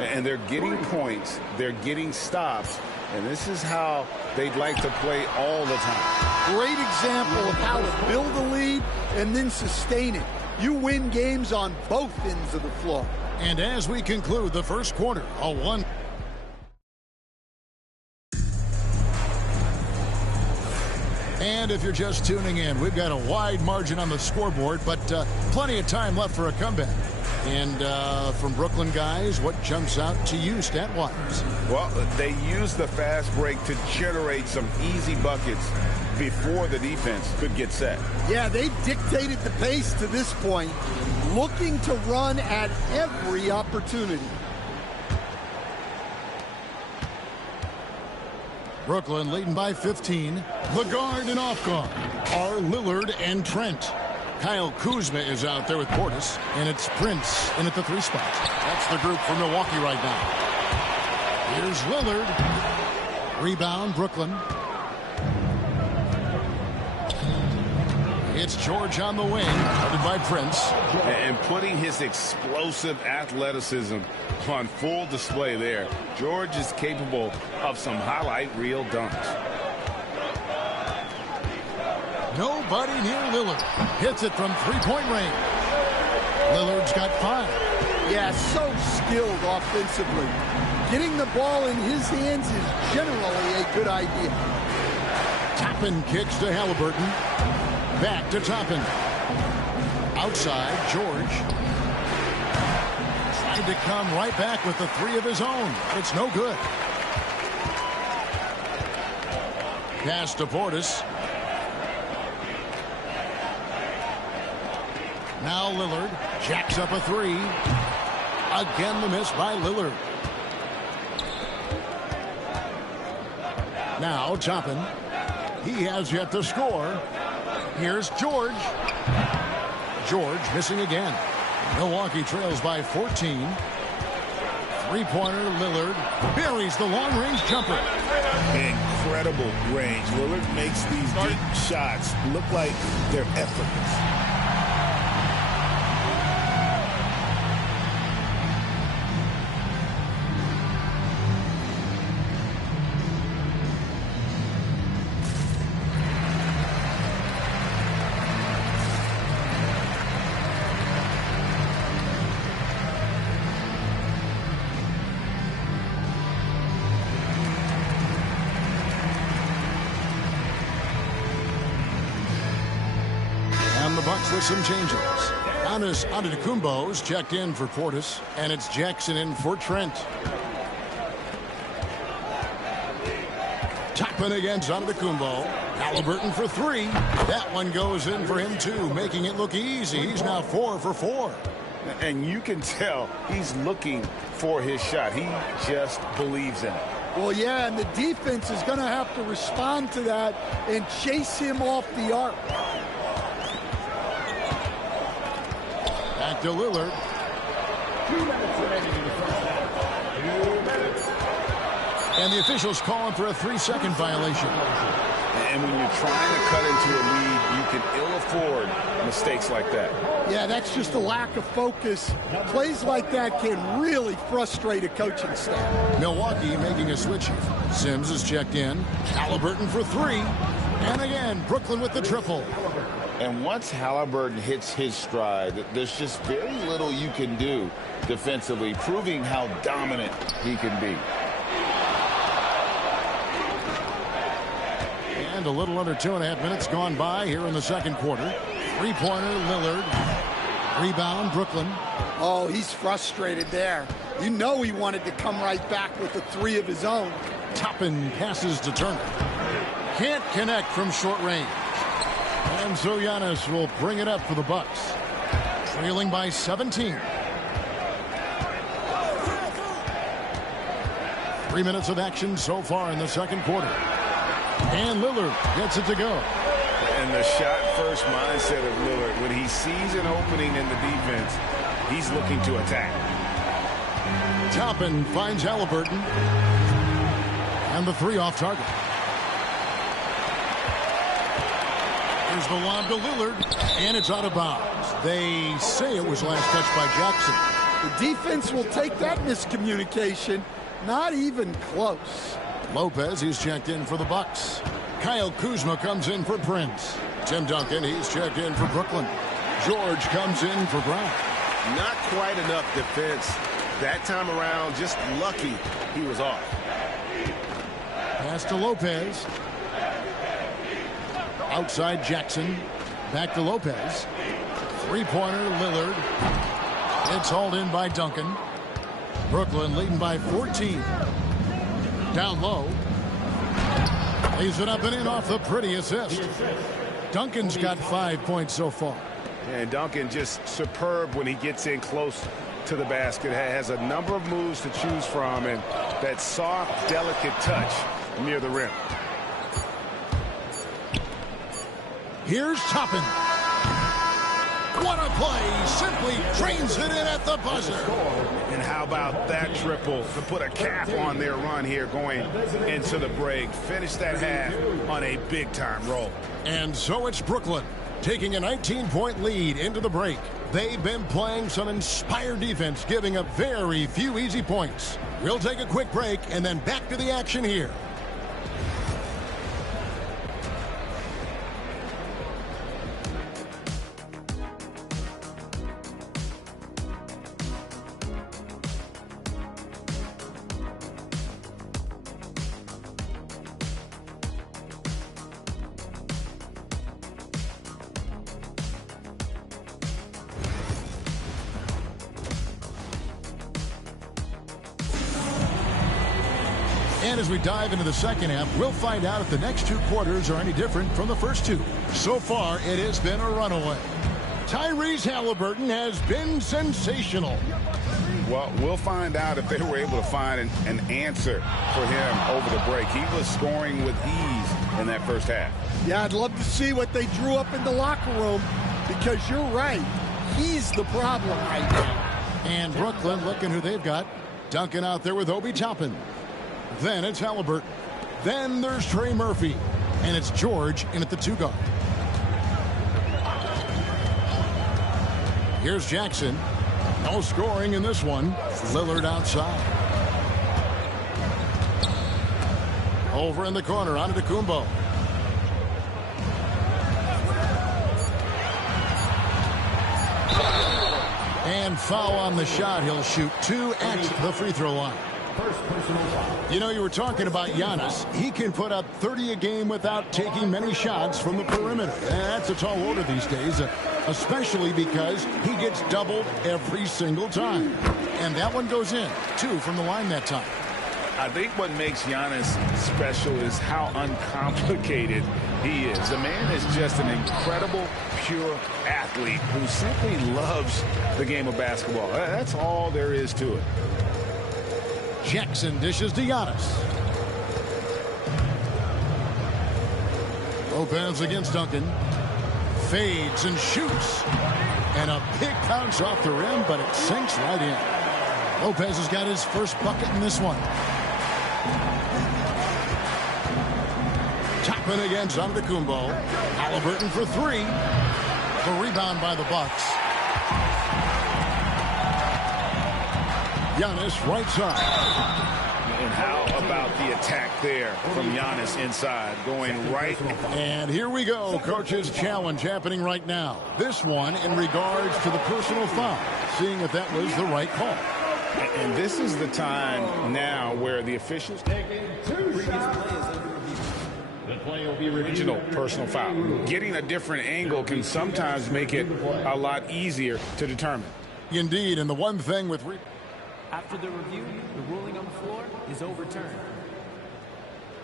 And they're getting points. They're getting stops. And this is how they'd like to play all the time. Great example of how to build a lead and then sustain it. You win games on both ends of the floor. And as we conclude the first quarter, a 1. And if you're just tuning in, we've got a wide margin on the scoreboard, but plenty of time left for a comeback. And from Brooklyn guys, what jumps out to you stat-wise? Well, they used the fast break to generate some easy buckets before the defense could get set. Yeah, they dictated the pace to this point, looking to run at every opportunity. Brooklyn leading by 15. The guard and off guard are Lillard and Trent. Kyle Kuzma is out there with Portis, and it's Prince in at the 3 spot. That's the group for Milwaukee right now. Here's Lillard. Rebound, Brooklyn. It's George on the wing, guarded by Prince. And putting his explosive athleticism on full display there. George is capable of some highlight reel dunks. Nobody near Lillard. Hits it from 3-point range. Lillard's got 5. Yeah, so skilled offensively. Getting the ball in his hands is generally a good idea. Toppin kicks to Halliburton. Back to Toppin. Outside, George. Tried to come right back with the 3 of his own. It's no good. Pass to Portis. Now Lillard jacks up a 3. Again the miss by Lillard. Now Toppin. He has yet to score. Here's George. George missing again. Milwaukee trails by 14. 3-pointer Lillard buries the long-range jumper. Incredible range. Lillard makes these deep shots look like they're effortless. Bucks with some changes. Giannis Antetokounmpo's checked in for Portis, and it's Jackson in for Trent. Toppin against Antetokounmpo. Halliburton for 3. That one goes in for him too, making it look easy. He's now 4 for 4. And you can tell he's looking for his shot. He just believes in it. Well, yeah, and the defense is going to have to respond to that and chase him off the arc. Back to Lillard. 2 minutes remaining in the first half. 2 minutes. And the officials calling for a 3-second violation. And when you're trying to cut into a lead, you can ill afford mistakes like that. Yeah, that's just a lack of focus. Plays like that can really frustrate a coaching staff. Milwaukee making a switch here. Sims is checked in. Halliburton for 3. And again, Brooklyn with the triple. And once Halliburton hits his stride, there's just very little you can do defensively, proving how dominant he can be. And a little under 2.5 minutes gone by here in the second quarter. 3-pointer, Lillard. Rebound, Brooklyn. Oh, he's frustrated there. You know he wanted to come right back with the 3 of his own. Toppin passes to Turner. Can't connect from short range. And so Giannis will bring it up for the Bucks. Trailing by 17. 3 minutes of action so far in the second quarter. And Lillard gets it to go. And the shot-first mindset of Lillard, when he sees an opening in the defense, he's looking to attack. Toppin finds Halliburton. And the 3 off target. Here's the lob to Lillard, and it's out of bounds. They say it was last touched by Jackson. The defense will take that miscommunication. Not even close. Lopez, he's checked in for the Bucks. Kyle Kuzma comes in for Prince. Tim Duncan, he's checked in for Brooklyn. George comes in for Brown. Not quite enough defense that time around. Just lucky he was off. Pass to Lopez. Outside Jackson. Back to Lopez. Three-pointer Lillard. It's hauled in by Duncan. Brooklyn leading by 14. Down low. Lays it up and in off the pretty assist. Duncan's got 5 points so far. And Duncan just superb when he gets in close to the basket. Has a number of moves to choose from, and that soft, delicate touch near the rim. Here's Toppin. What a play. Simply drains it in at the buzzer. And how about that triple to put a cap on their run here going into the break. Finish that half on a big-time roll. And so it's Brooklyn taking a 19-point lead into the break. They've been playing some inspired defense, giving up very few easy points. We'll take a quick break and then back to the action here. And as we dive into the second half, we'll find out if the next two quarters are any different from the first two. So far, it has been a runaway. Tyrese Halliburton has been sensational. Well, we'll find out if they were able to find an answer for him over the break. He was scoring with ease in that first half. Yeah, I'd love to see what they drew up in the locker room, because you're right. He's the problem right now. And Brooklyn looking who they've got. Duncan out there with Obi Toppin. Then it's Halliburton. Then there's Trey Murphy. And it's George in at the two guard. Here's Jackson. No scoring in this one. Lillard outside. Over in the corner, on to Kumbo. And foul on the shot. He'll shoot two at the free throw line. You know, you were talking about Giannis. He can put up 30 a game without taking many shots from the perimeter. And that's a tall order these days, especially because he gets doubled every single time. And that one goes in, 2 from the line that time. I think what makes Giannis special is how uncomplicated he is. The man is just an incredible, pure athlete who simply loves the game of basketball. That's all there is to it. Jackson dishes to Giannis. Lopez against Duncan. Fades and shoots. And a big bounce off the rim, but it sinks right in. Lopez has got his first bucket in this one. Toppin against Antetokounmpo. Halliburton for 3. The rebound by the Bucks. Giannis right side. And how about the attack there from Giannis inside, going right. And here we go. Coach's challenge happening right now. This one in regards to the personal foul. Seeing if that was the right call. And this is the time now where the officials taking 2 previous plays under review. The play will be original personal foul. Getting a different angle can sometimes make it a lot easier to determine. Indeed, and the one thing with after the review, the ruling on the floor is overturned.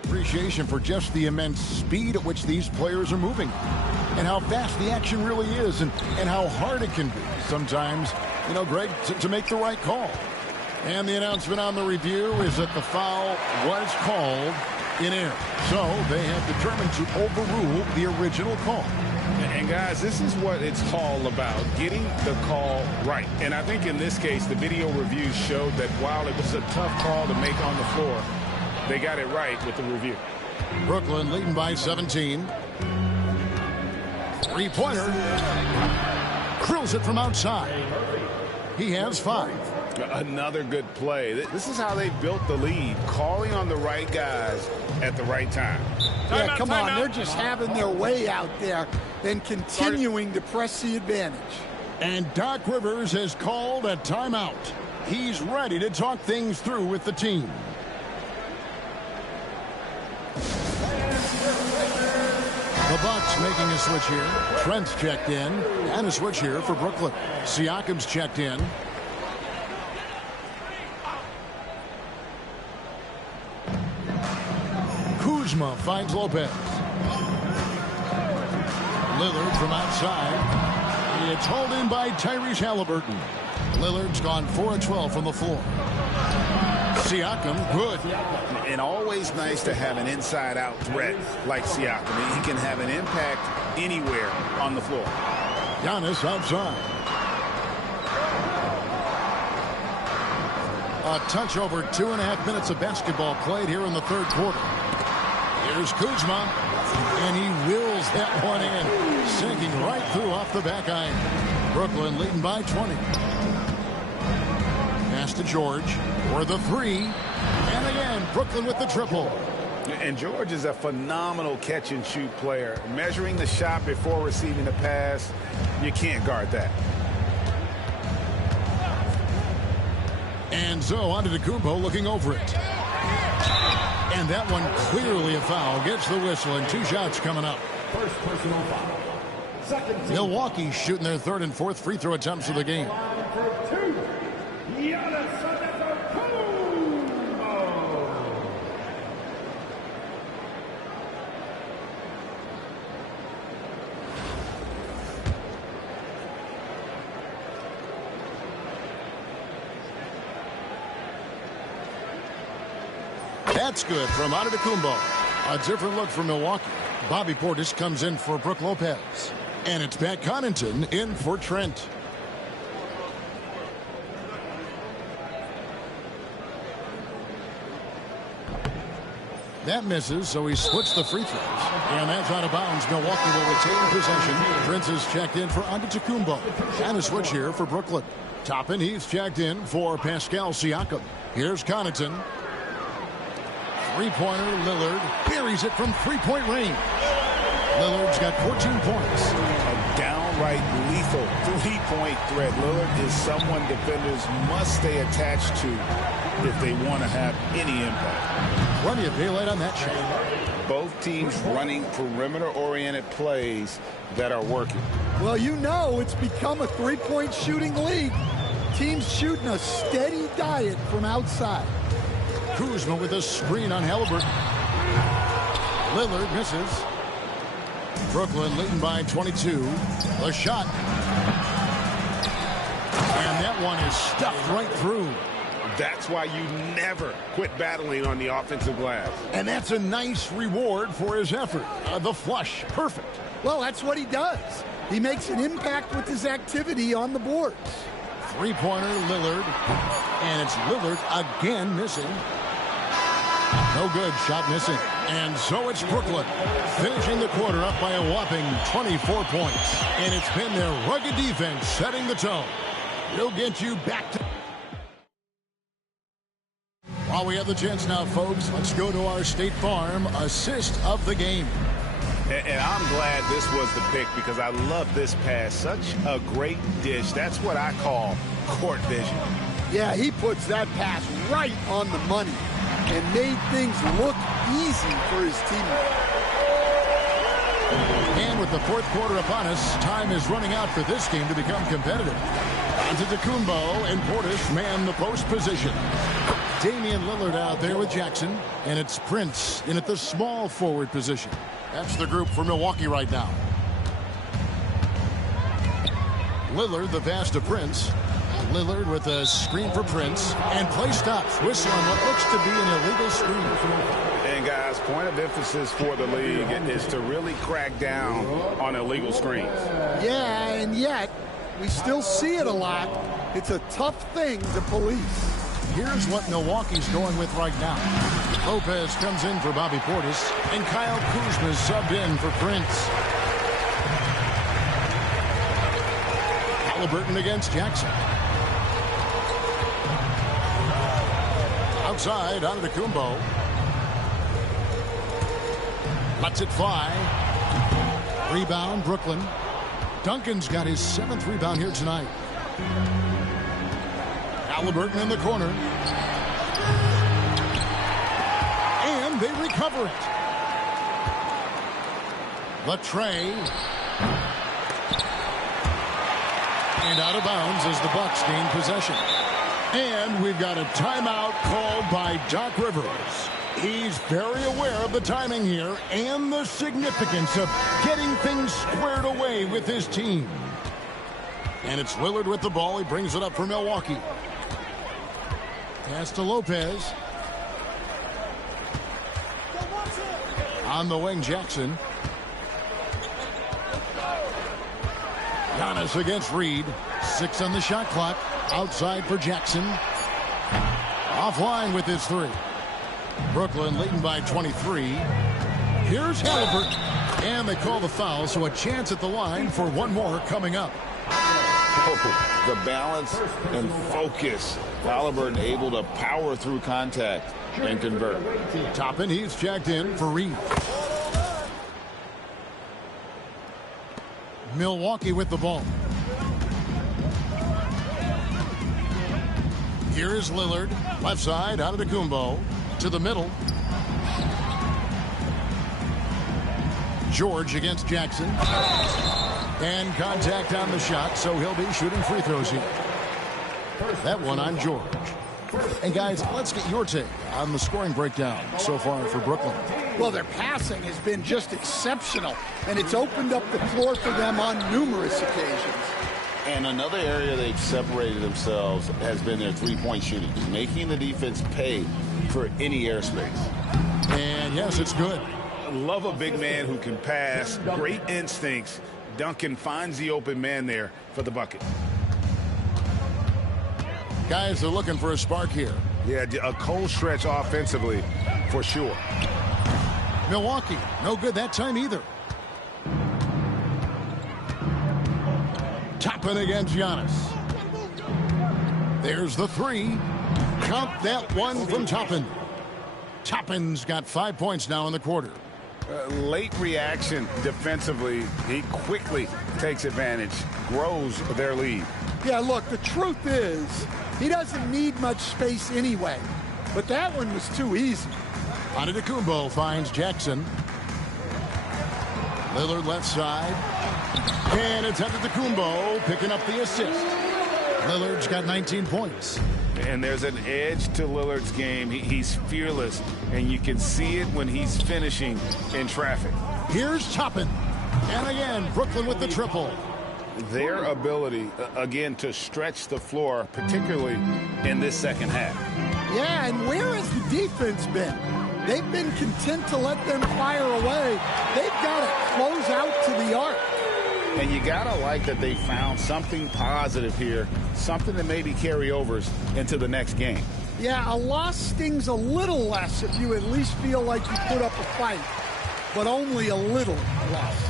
Appreciation for just the immense speed at which these players are moving and how fast the action really is and how hard it can be sometimes, you know, Greg, to make the right call. And the announcement on the review is that the foul was called in error. So they have determined to overrule the original call. And guys, this is what it's all about, getting the call right. And I think in this case, the video reviews showed that while it was a tough call to make on the floor, they got it right with the review. Brooklyn leading by 17. Three-pointer. Drills it from outside. He has 5. Another good play. This is how they built the lead, calling on the right guys at the right time. Yeah, come on. They're just having their way out there and continuing to press the advantage. And Doc Rivers has called a timeout. He's ready to talk things through with the team. The Bucks making a switch here. Trent's checked in. And a switch here for Brooklyn. Siakam's checked in. Kuzma finds Lopez. Lillard from outside. It's hauled in by Tyrese Halliburton. Lillard's gone 4 of 12 from the floor. Siakam, good. And always nice to have an inside-out threat like Siakam. He can have an impact anywhere on the floor. Giannis outside. A touch over 2.5 minutes of basketball played here in the third quarter. Here's Kuzma, and he wills that one in, sinking right through off the back iron. Brooklyn leading by 20. Pass to George for the 3. And again, Brooklyn with the triple. And George is a phenomenal catch-and-shoot player. Measuring the shot before receiving the pass, you can't guard that. And so on to Antetokounmpo looking over it. And that one clearly a foul. Gets the whistle, and 2 shots coming up. First personal foul. Second team. Milwaukee shooting their 3rd and 4th free throw attempts of the game. That's good from Antetokounmpo. A different look for Milwaukee. Bobby Portis comes in for Brook Lopez. And it's Pat Connaughton in for Trent. That misses, so he splits the free throws. And that's out of bounds. Milwaukee will retain possession. Prince is checked in for Antetokounmpo. And a switch here for Brooklyn. Toppin, he's checked in for Pascal Siakam. Here's Connaughton. Three-pointer, Lillard buries it from three-point range. Lillard's got 14 points. A downright lethal three-point threat. Lillard is someone defenders must stay attached to if they want to have any impact. Plenty of daylight on that shot. Both teams running perimeter-oriented plays that are working. Well, you know it's become a three-point shooting league. Teams shooting a steady diet from outside. Kuzma with a screen on Halliburton. Lillard misses. Brooklyn leading by 22. A shot. And that one is stuffed right through. That's why you never quit battling on the offensive glass. And that's a nice reward for his effort. The flush. Perfect. Well, that's what he does. He makes an impact with his activity on the boards. Three-pointer, Lillard. And it's Lillard again missing. No good. Shot missing. And so it's Brooklyn finishing the quarter up by a whopping 24 points. And it's been their rugged defense setting the tone. We'll get you back to... While we have the chance now, folks, let's go to our State Farm assist of the game. And I'm glad this was the pick because I love this pass. Such a great dish. That's what I call court vision. Yeah, he puts that pass right on the money and made things look easy for his teammate. And with the fourth quarter upon us, time is running out for this game to become competitive. Antetokounmpo and Portis man the post position. Damian Lillard out there with Jackson, and it's Prince in at the small forward position. That's the group for Milwaukee right now. Lillard the pass to Prince. Lillard with a screen for Prince, and play stops. Whistle on what looks to be an illegal screen. And guys, point of emphasis for the league is to really crack down on illegal screens. Yeah, and yet we still see it a lot. It's a tough thing to police. Here's what Milwaukee's going with right now. Lopez comes in for Bobby Portis, and Kyle Kuzma subbed in for Prince. Halliburton against Jackson. Outside, out of the Kumbo. Lets it fly. Rebound, Brooklyn. Duncan's got his 7th rebound here tonight. Halliburton in the corner. And they recover it. The tray. And out of bounds as the Bucks gain possession. And we've got a timeout called by Doc Rivers. He's very aware of the timing here and the significance of getting things squared away with his team. And it's Lillard with the ball. He brings it up for Milwaukee. Pass to Lopez. On the wing, Jackson. Giannis against Reed. 6 on the shot clock. Outside for Jackson. Offline with his 3. Brooklyn leading by 23. Here's Halliburton. And they call the foul, so a chance at the line for one more coming up. Oh, the balance and focus. Halliburton able to power through contact and convert. Toppin, he's checked in for Reed. Milwaukee with the ball. Here is Lillard. Left side, out of the Kumbo. To the middle. George against Jackson. And contact on the shot, so he'll be shooting free throws here. That one on George. And guys, let's get your take on the scoring breakdown so far for Brooklyn. Well, their passing has been just exceptional, and it's opened up the floor for them on numerous occasions. And another area they've separated themselves has been their three-point shooting, making the defense pay for any airspace. And yes, it's good. Love a big man who can pass. Great instincts. Duncan finds the open man there for the bucket. Guys, they're looking for a spark here. Yeah, a cold stretch offensively for sure. Milwaukee, no good that time either. Toppin against Giannis. There's the 3. Count that one from Toppin. Toppin's got 5 points now in the quarter. Late reaction defensively. He quickly takes advantage, grows their lead. Yeah, look, the truth is, he doesn't need much space anyway. But that one was too easy. Antetokounmpo finds Jackson. Lillard left side. And it's Antetokounmpo picking up the assist. Lillard's got 19 points. And there's an edge to Lillard's game. He's fearless, and you can see it when he's finishing in traffic. Here's Toppin. And again, Brooklyn with the triple. Their ability, again, to stretch the floor, particularly in this second half. Yeah, and where has the defense been? They've been content to let them fire away. They've got to close out to the arc. And you got to like that they found something positive here, something that maybe carry overs into the next game. Yeah, a loss stings a little less if you at least feel like you put up a fight, but only a little less.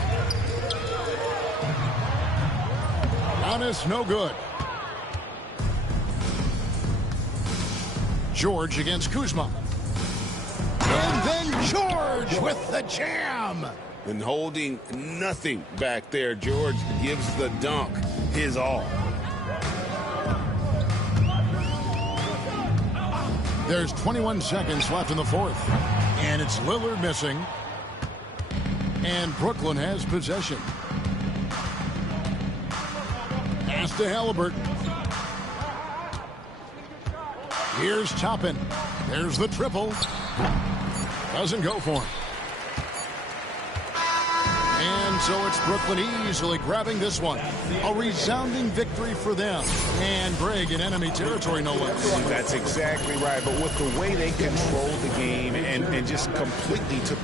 Giannis, no good. George against Kuzma. And then George with the jam. And holding nothing back there, George gives the dunk his all. There's 21 seconds left in the fourth. And it's Lillard missing. And Brooklyn has possession. Pass to Halliburton. Here's Toppin. There's the triple. Doesn't go for him. And so it's Brooklyn easily grabbing this one. A resounding victory for them. And Greg in enemy territory, no less. That's exactly right. But with the way they controlled the game and just completely took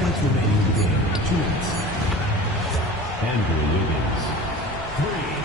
minutes remaining in the game. 2 minutes. Andrew Wiggins. 3.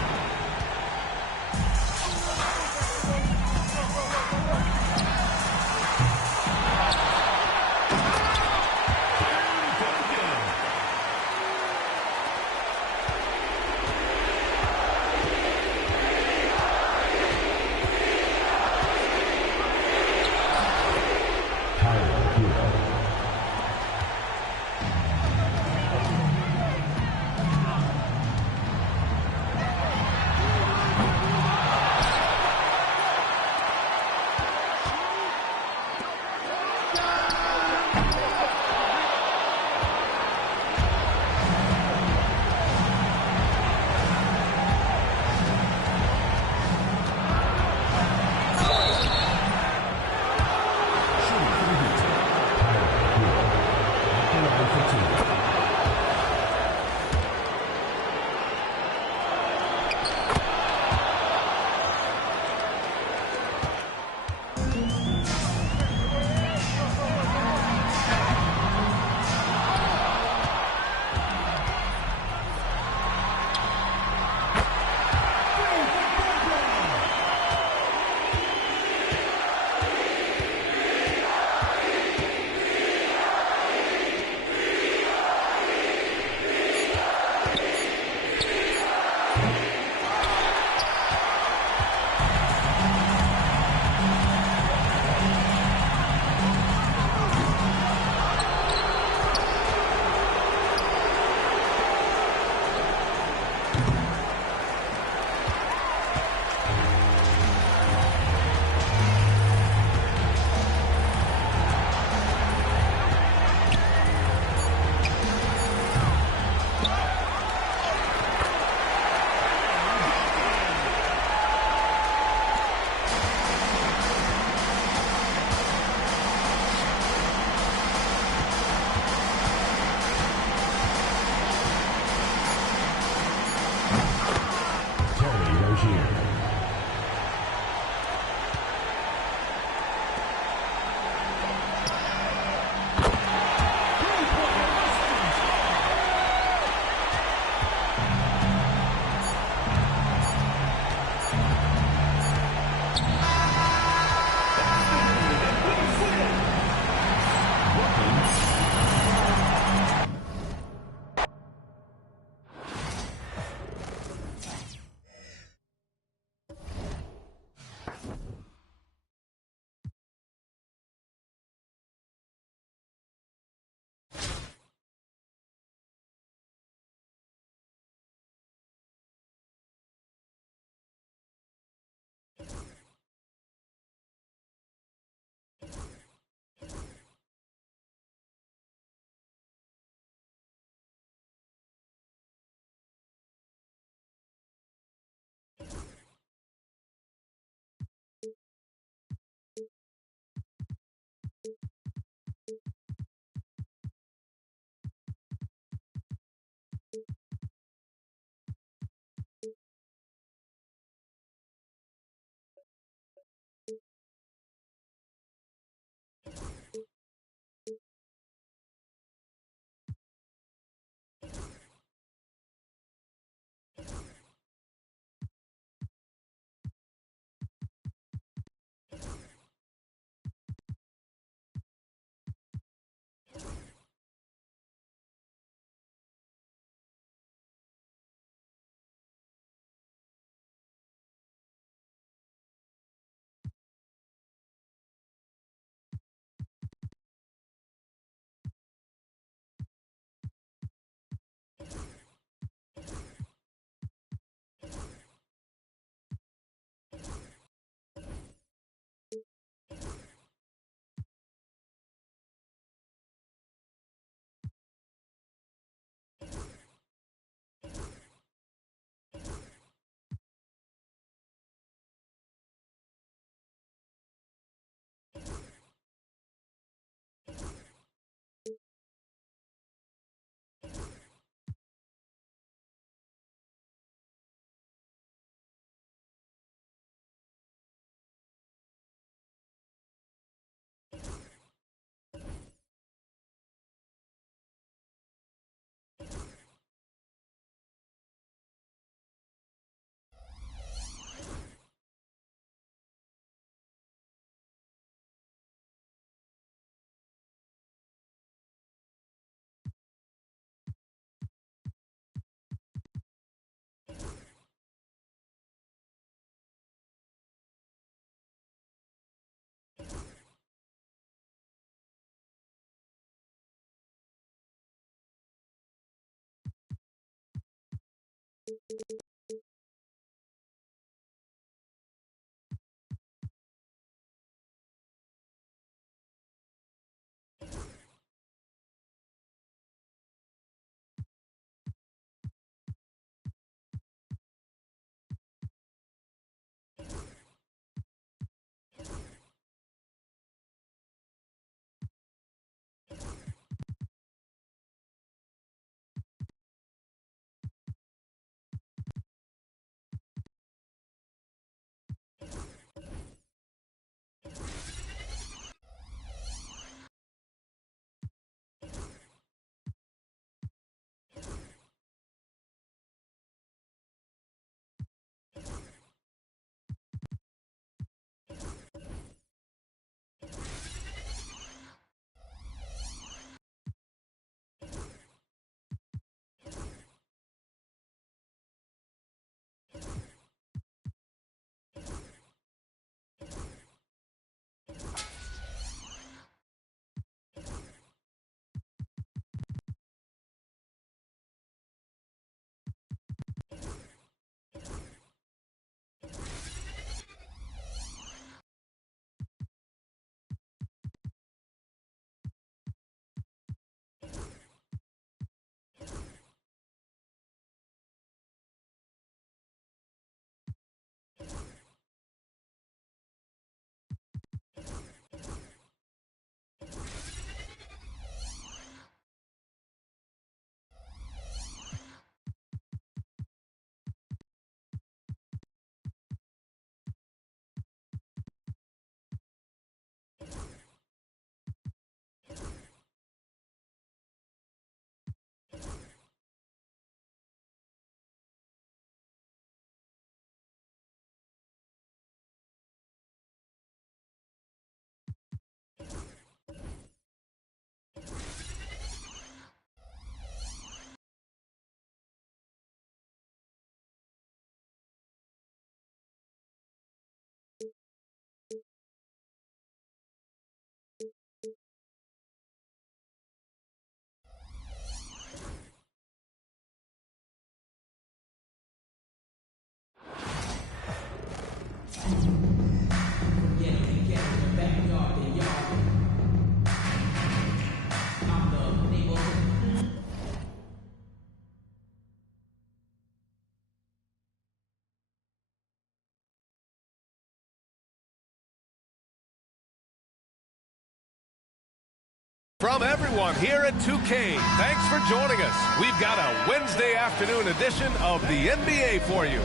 From everyone here at 2K, thanks for joining us. We've got a Wednesday afternoon edition of the NBA for you.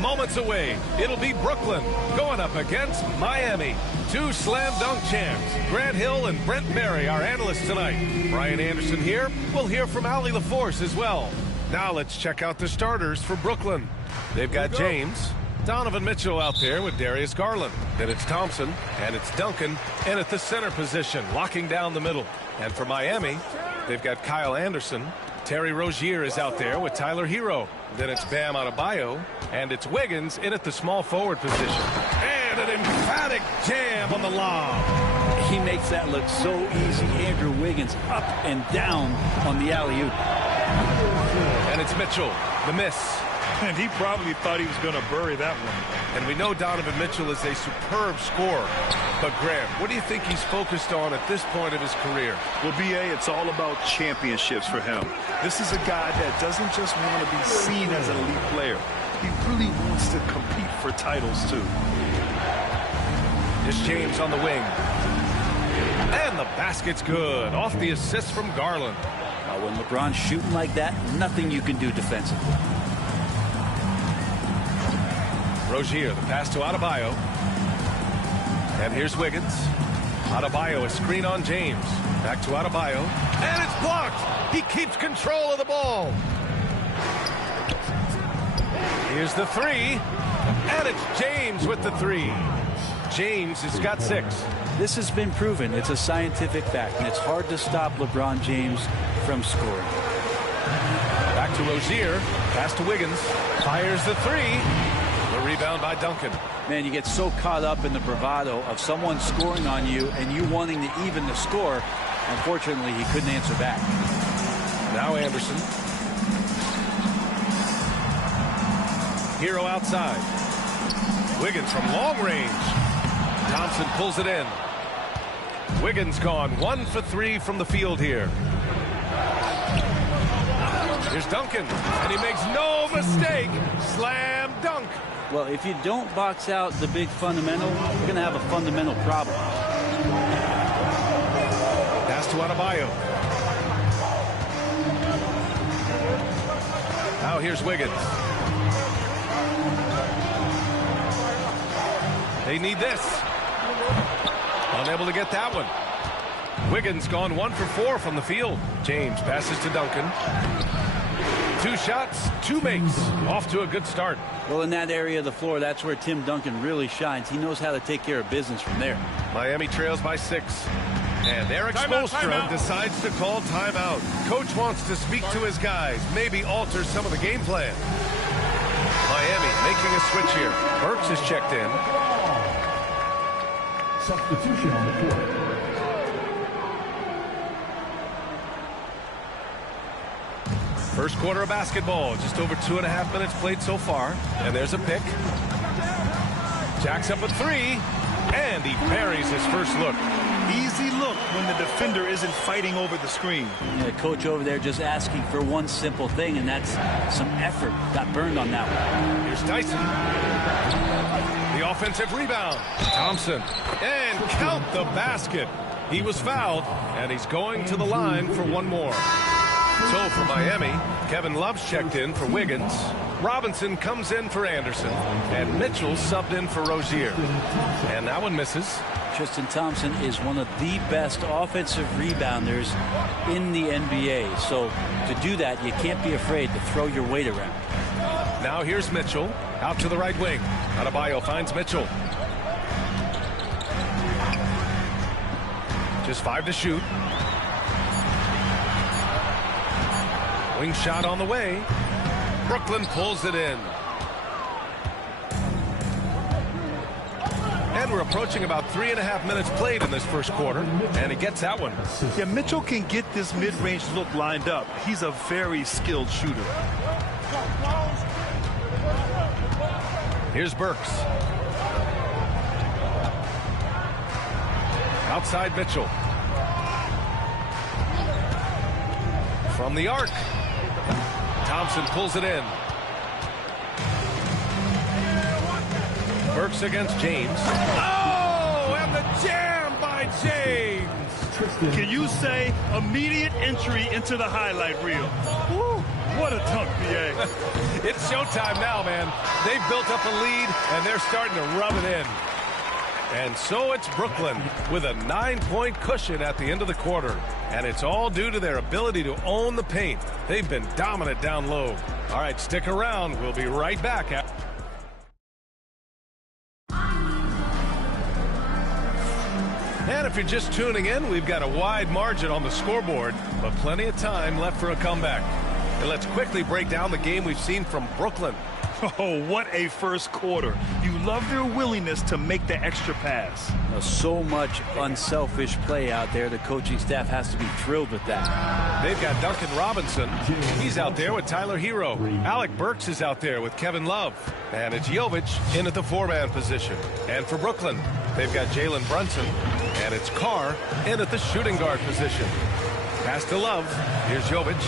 Moments away, it'll be Brooklyn going up against Miami. Two slam dunk champs, Grant Hill and Brent Berry, our analysts tonight. Brian Anderson here. We'll hear from Allie LaForce as well. Now let's check out the starters for Brooklyn. They've got James, Donovan Mitchell out there with Darius Garland. Then it's Thompson, and it's Duncan, and at the center position, locking down the middle. And for Miami, they've got Kyle Anderson. Terry Rozier is out there with Tyler Hero. Then it's Bam Adebayo, and it's Wiggins in at the small forward position. And an emphatic jam on the lob. He makes that look so easy. Andrew Wiggins up and down on the alley-oop. And it's Mitchell, the miss. And he probably thought he was going to bury that one. And we know Donovan Mitchell is a superb scorer. But, Grant, what do you think he's focused on at this point of his career? Well, B.A., it's all about championships for him. This is a guy that doesn't just want to be seen as an elite player. He really wants to compete for titles, too. It's James on the wing. And the basket's good. Off the assist from Garland. When LeBron's shooting like that, nothing you can do defensively. Rozier, the pass to Adebayo. And here's Wiggins. Adebayo, a screen on James. Back to Adebayo. And it's blocked. He keeps control of the ball. Here's the three. And it's James with the three. James has got 6. This has been proven. It's a scientific fact, and it's hard to stop LeBron James from scoring. Back to Rozier. Pass to Wiggins. Fires the three. The rebound by Duncan. Man, you get so caught up in the bravado of someone scoring on you and you wanting to even the score. Unfortunately, he couldn't answer back. Now Anderson. Hero outside. Wiggins from long range. Thompson pulls it in. Wiggins gone 1 for 3 from the field here. Here's Duncan, and he makes no mistake. Slam dunk. Well, if you don't box out the big fundamental, you're going to have a fundamental problem. Pass to Adebayo. Now here's Wiggins. They need this. Unable to get that one. Wiggins gone 1 for 4 from the field. James passes to Duncan. 2 shots, 2 makes. Off to a good start. Well, in that area of the floor, that's where Tim Duncan really shines. He knows how to take care of business from there. Miami trails by 6. And Eric Spoelstra decides to call timeout. Coach wants to speak to his guys, maybe alter some of the game plan. Miami making a switch here. Burks is checked in. Substitution on the court. First quarter of basketball, just over 2.5 minutes played so far. And there's a pick. Jacks up a 3, and he parries his first look. Easy look when the defender isn't fighting over the screen. Yeah, the coach over there just asking for one simple thing, and that's some effort. Got burned on that one. Here's Tyson. The offensive rebound. Thompson. And count the basket. He was fouled, and he's going to the line for one more. So for Miami, Kevin Love's checked in for Wiggins. Robinson comes in for Anderson. And Mitchell subbed in for Rozier. And that one misses. Tristan Thompson is one of the best offensive rebounders in the NBA. So to do that, you can't be afraid to throw your weight around. Now here's Mitchell. Out to the right wing. Adebayo finds Mitchell. Just 5 to shoot. Wing shot on the way. Brooklyn pulls it in. And we're approaching about 3.5 minutes played in this first quarter. And he gets that one. Yeah, Mitchell can get this mid-range look lined up. He's a very skilled shooter. Here's Burks. Outside Mitchell. From the arc. Thompson pulls it in. Burks against James. Oh, and the jam by James. Can you say immediate entry into the highlight reel? Woo, what a dunk, BA. It's showtime now, man. They've built up a lead, and they're starting to rub it in. And so it's Brooklyn with a 9-point cushion at the end of the quarter. And it's all due to their ability to own the paint. They've been dominant down low. All right, stick around. We'll be right back. And if you're just tuning in, we've got a wide margin on the scoreboard, but plenty of time left for a comeback. And let's quickly break down the game we've seen from Brooklyn. Oh, what a first quarter. You love their willingness to make the extra pass. So much unselfish play out there. The coaching staff has to be thrilled with that. They've got Duncan Robinson. He's out there with Tyler Hero. Alec Burks is out there with Kevin Love. And it's Jovic in at the 4-man position. And for Brooklyn, they've got Jalen Brunson. And it's Carr in at the shooting guard position. Pass to Love. Here's Jovic.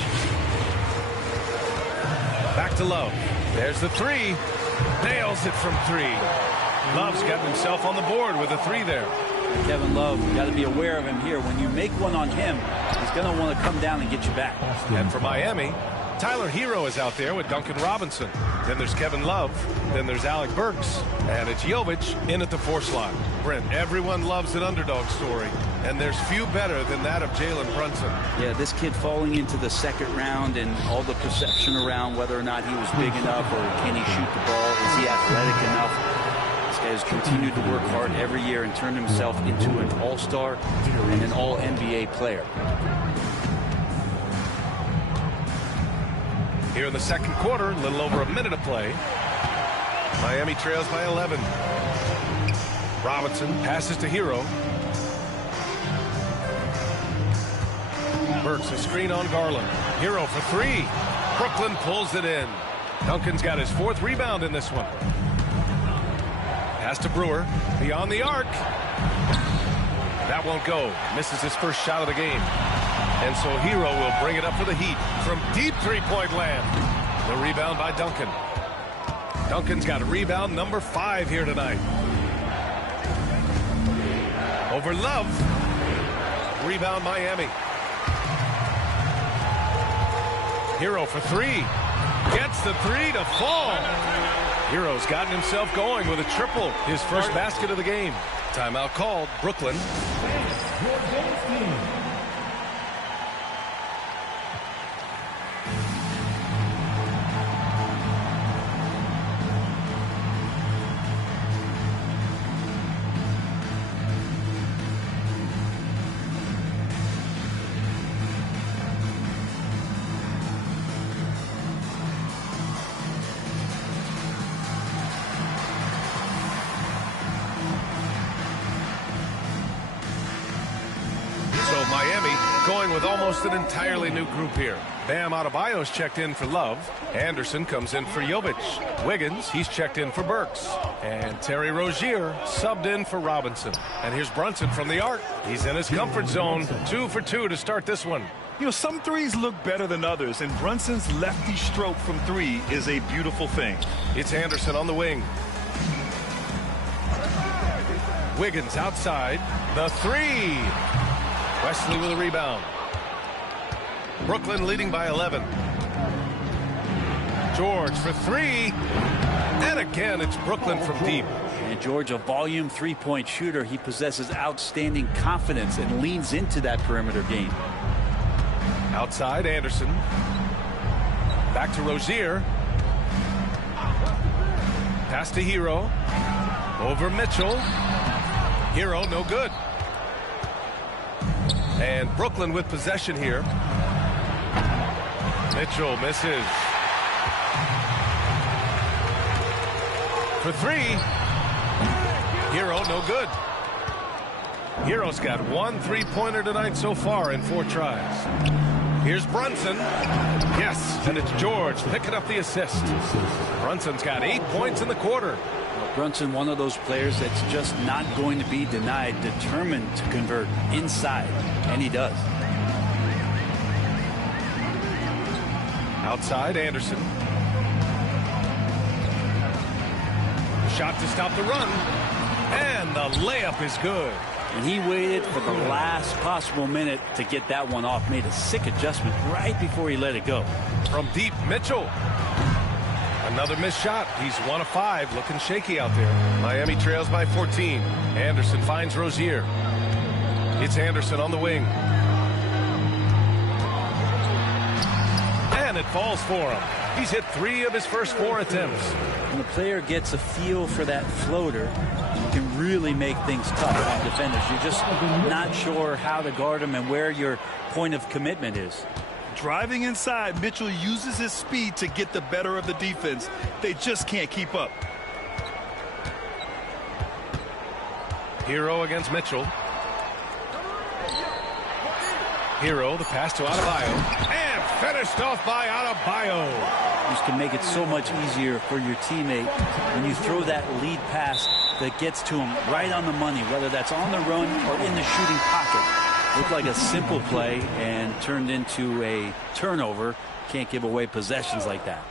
Back to Love. There's the 3. Nails it from 3. Love's gotten himself on the board with a 3 there. Kevin Love, you got to be aware of him here. When you make one on him, he's going to want to come down and get you back. And for Miami, Tyler Hero is out there with Duncan Robinson. Then there's Kevin Love. Then there's Alec Burks. And it's Jovic in at the 4 slot. Brent, everyone loves an underdog story. And there's few better than that of Jalen Brunson. Yeah, this kid falling into the second round and all the perception around whether or not he was big enough or can he shoot the ball, is he athletic enough? This guy has continued to work hard every year and turned himself into an all-star and an all-NBA player. Here in the second quarter, a little over a minute of play. Miami trails by 11. Robinson passes to Hero. Burks a screen on Garland. Hero for 3. Brooklyn pulls it in. Duncan's got his 4th rebound in this one. Pass to Brewer. Beyond the arc. That won't go. Misses his first shot of the game. And so Hero will bring it up for the Heat from deep three-point land. The rebound by Duncan. Duncan's got a rebound number 5 here tonight. Over Love. Rebound Miami. Hero for 3. Gets the 3 to fall. Hero's gotten himself going with a triple. His first basket of the game. Timeout called. Brooklyn. Miami going with almost an entirely new group here. Bam Adebayo's checked in for Love. Anderson comes in for Jovic. Wiggins, he's checked in for Burks. And Terry Rozier subbed in for Robinson. And here's Brunson from the arc. He's in his comfort zone. 2 for 2 to start this one. You know, some threes look better than others, and Brunson's lefty stroke from 3 is a beautiful thing. It's Anderson on the wing. Wiggins outside. The 3. Wesley with a rebound. Brooklyn leading by 11. George for 3. And again, it's Brooklyn from deep. And George, a volume three-point shooter. He possesses outstanding confidence and leans into that perimeter game. Outside, Anderson. Back to Rozier. Pass to Hero. Over Mitchell. Hero, no good. And Brooklyn with possession here. Mitchell misses. For 3. Hero, no good. Hero's got 1 3-pointer tonight so far in 4 tries. Here's Brunson. Yes, and it's George picking up the assist. Brunson's got 8 points in the quarter. Brunson, one of those players that's just not going to be denied, determined to convert inside, and he does. Outside, Anderson. Shot to stop the run, and the layup is good. And he waited for the last possible minute to get that one off, made a sick adjustment right before he let it go. From deep, Mitchell. Another missed shot. He's 1 of 5, looking shaky out there. Miami trails by 14. Anderson finds Rozier. It's Anderson on the wing. And it falls for him. He's hit 3 of his first 4 attempts. When the player gets a feel for that floater, you can really make things tough on defenders. You're just not sure how to guard them and where your point of commitment is. Driving inside, Mitchell uses his speed to get the better of the defense. They just can't keep up. Hero against Mitchell. Hero, the pass to Adebayo. And finished off by Adebayo. This can make it so much easier for your teammate when you throw that lead pass that gets to him right on the money, whether that's on the run or in the shooting pocket. Looked like a simple play and turned into a turnover. Can't give away possessions like that.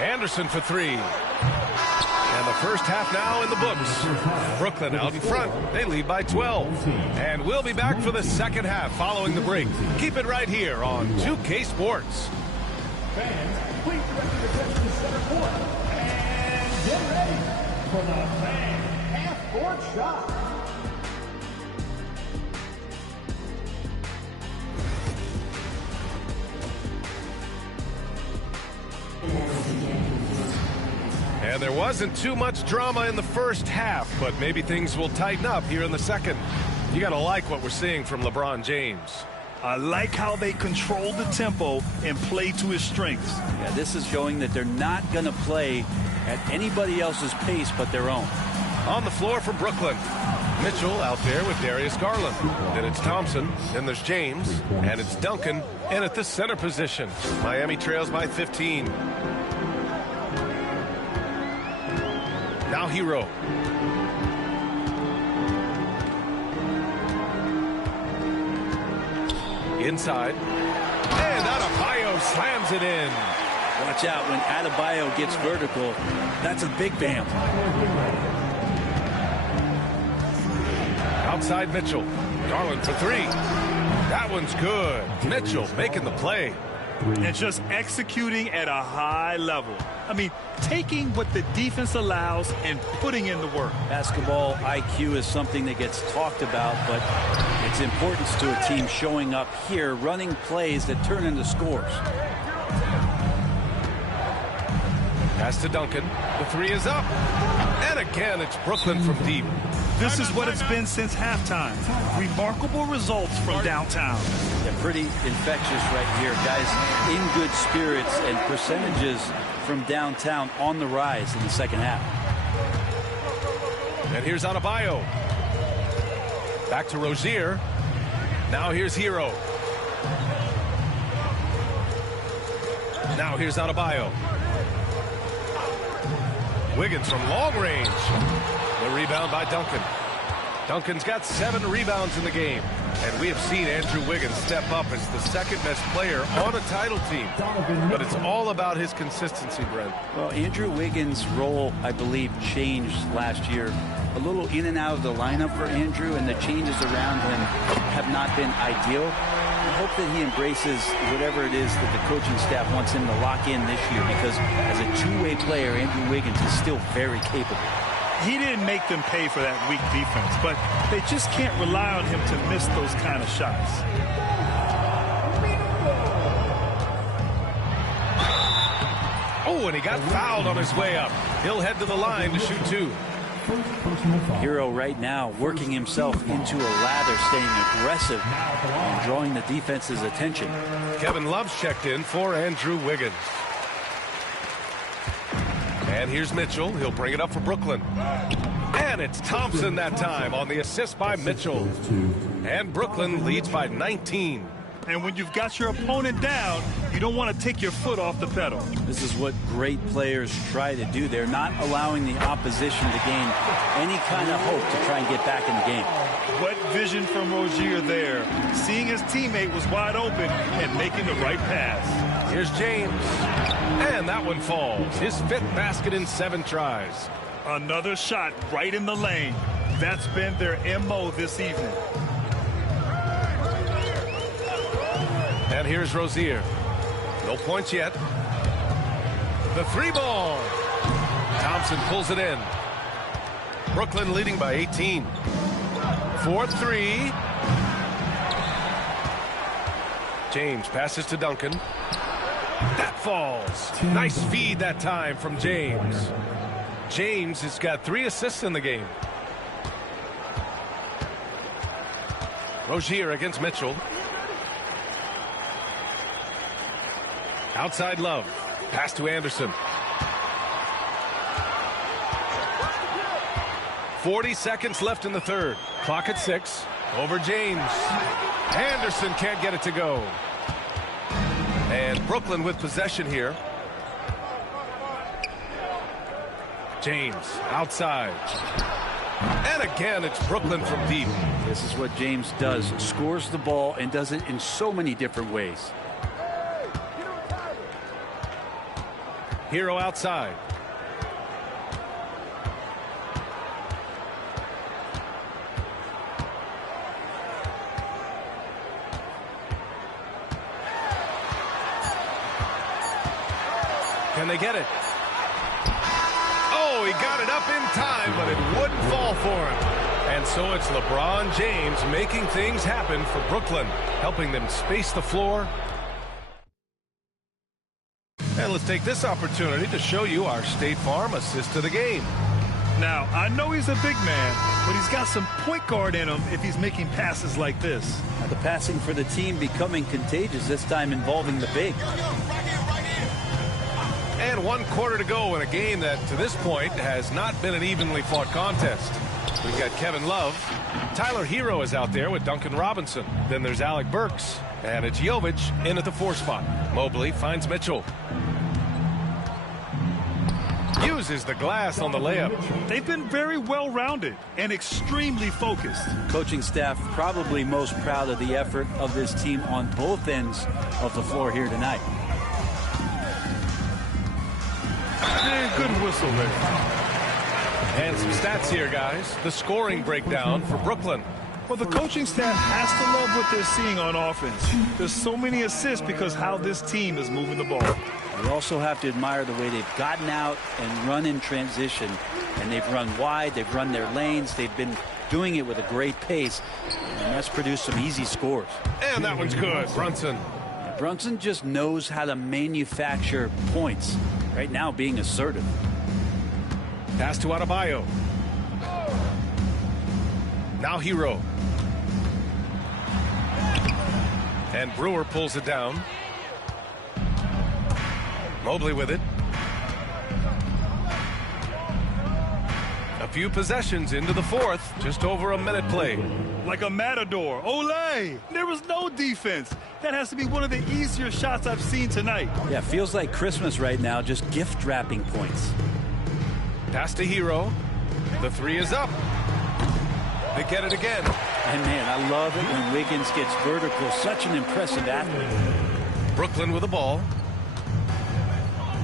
Anderson for 3. And the first half now in the books. Brooklyn out in front. They lead by 12. And we'll be back for the second half following the break. Keep it right here on 2K Sports. Fans, please direct your attention to center court. And get ready for the fan half-court shot. And there wasn't too much drama in the first half, but maybe things will tighten up here in the second. You got to like what we're seeing from LeBron James. I like how they control the tempo and play to his strengths. Yeah, this is showing that they're not going to play at anybody else's pace but their own. On the floor for Brooklyn. Mitchell out there with Darius Garland. Then it's Thompson. Then there's James. And it's Duncan. And at the center position, Miami trails by 15. Now Hero. Inside. And Adebayo slams it in. Watch out when Adebayo gets vertical. That's a big bam. Outside Mitchell. Garland for three. That one's good. Mitchell making the play. And just executing at a high level. I mean, taking what the defense allows and putting in the work. Basketball IQ is something that gets talked about, but its importance to a team showing up here, running plays that turn into scores. Pass to Duncan. The three is up. And again, it's Brooklyn from deep. This is what it's been since halftime. Remarkable results from downtown. Yeah, pretty infectious right here. Guys in good spirits and percentages from downtown on the rise in the second half. And here's Adebayo. Back to Rozier. Now here's Hero. Now here's Adebayo. Wiggins from long range. The rebound by Duncan. Duncan's got 7 rebounds in the game. And we have seen Andrew Wiggins step up as the second best player on a title team. But it's all about his consistency, Brent. Well, Andrew Wiggins' role, I believe, changed last year. A little in and out of the lineup for Andrew, and the changes around him have not been ideal. I hope that he embraces whatever it is that the coaching staff wants him to lock in this year, because as a two-way player, Andrew Wiggins is still very capable. He didn't make them pay for that weak defense, but they just can't rely on him to miss those kind of shots. Oh, and he got fouled on his way up. He'll head to the line to shoot 2. Hero right now working himself into a lather, staying aggressive and drawing the defense's attention. Kevin Love's checked in for Andrew Wiggins. And here's Mitchell. He'll bring it up for Brooklyn. And it's Thompson that time on the assist by Mitchell. And Brooklyn leads by 19. And when you've got your opponent down, you don't want to take your foot off the pedal. This is what great players try to do. They're not allowing the opposition to gain any kind of hope to try and get back in the game. What vision from Rozier there. Seeing his teammate was wide open and making the right pass. Here's James. And that one falls. His 5th basket in 7 tries. Another shot right in the lane. That's been their MO this evening. And here's Rozier. No points yet. The 3 ball. Thompson pulls it in. Brooklyn leading by 18. 4-3. James passes to Duncan. That falls. Nice feed that time from James. James has got 3 assists in the game. Rozier against Mitchell. Outside Love. Pass to Anderson. 40 seconds left in the third. Clock at 6. Over James. Anderson can't get it to go. And Brooklyn with possession here. James outside. And again, it's Brooklyn from deep. This is what James does. Scores the ball and does it in so many different ways. Hero outside. Can they get it? Oh, he got it up in time, but it wouldn't fall for him. And so it's LeBron James making things happen for Brooklyn, helping them space the floor. And let's take this opportunity to show you our State Farm assist to the game. Now, I know he's a big man, but he's got some point guard in him if he's making passes like this. Now, the passing for the team becoming contagious, this time involving the big. And 1 quarter to go in a game that, to this point, has not been an evenly fought contest. We've got Kevin Love. Tyler Hero is out there with Duncan Robinson. Then there's Alec Burks. And it's Jovic in at the 4 spot. Mobley finds Mitchell. Uses the glass on the layup. They've been very well-rounded and extremely focused. Coaching staff probably most proud of the effort of this team on both ends of the floor here tonight. Good whistle there. And some stats here, guys. The scoring breakdown for Brooklyn. Well, the coaching staff has to love what they're seeing on offense. There's so many assists because how this team is moving the ball. We also have to admire the way they've gotten out and run in transition. And they've run wide, they've run their lanes, they've been doing it with a great pace. And that's produced some easy scores. And that one's good. Brunson. Brunson just knows how to manufacture points. Right now being assertive. Pass to Adebayo. Now Hero. And Brewer pulls it down. Mobley with it. A few possessions into the 4th. Just over a minute played. Like a matador. Olay! There was no defense. That has to be one of the easier shots I've seen tonight. Yeah, feels like Christmas right now, just gift wrapping points. Pass to Hero. The 3 is up. They get it again. And man, I love it when Wiggins gets vertical. Such an impressive athlete. Brooklyn with the ball.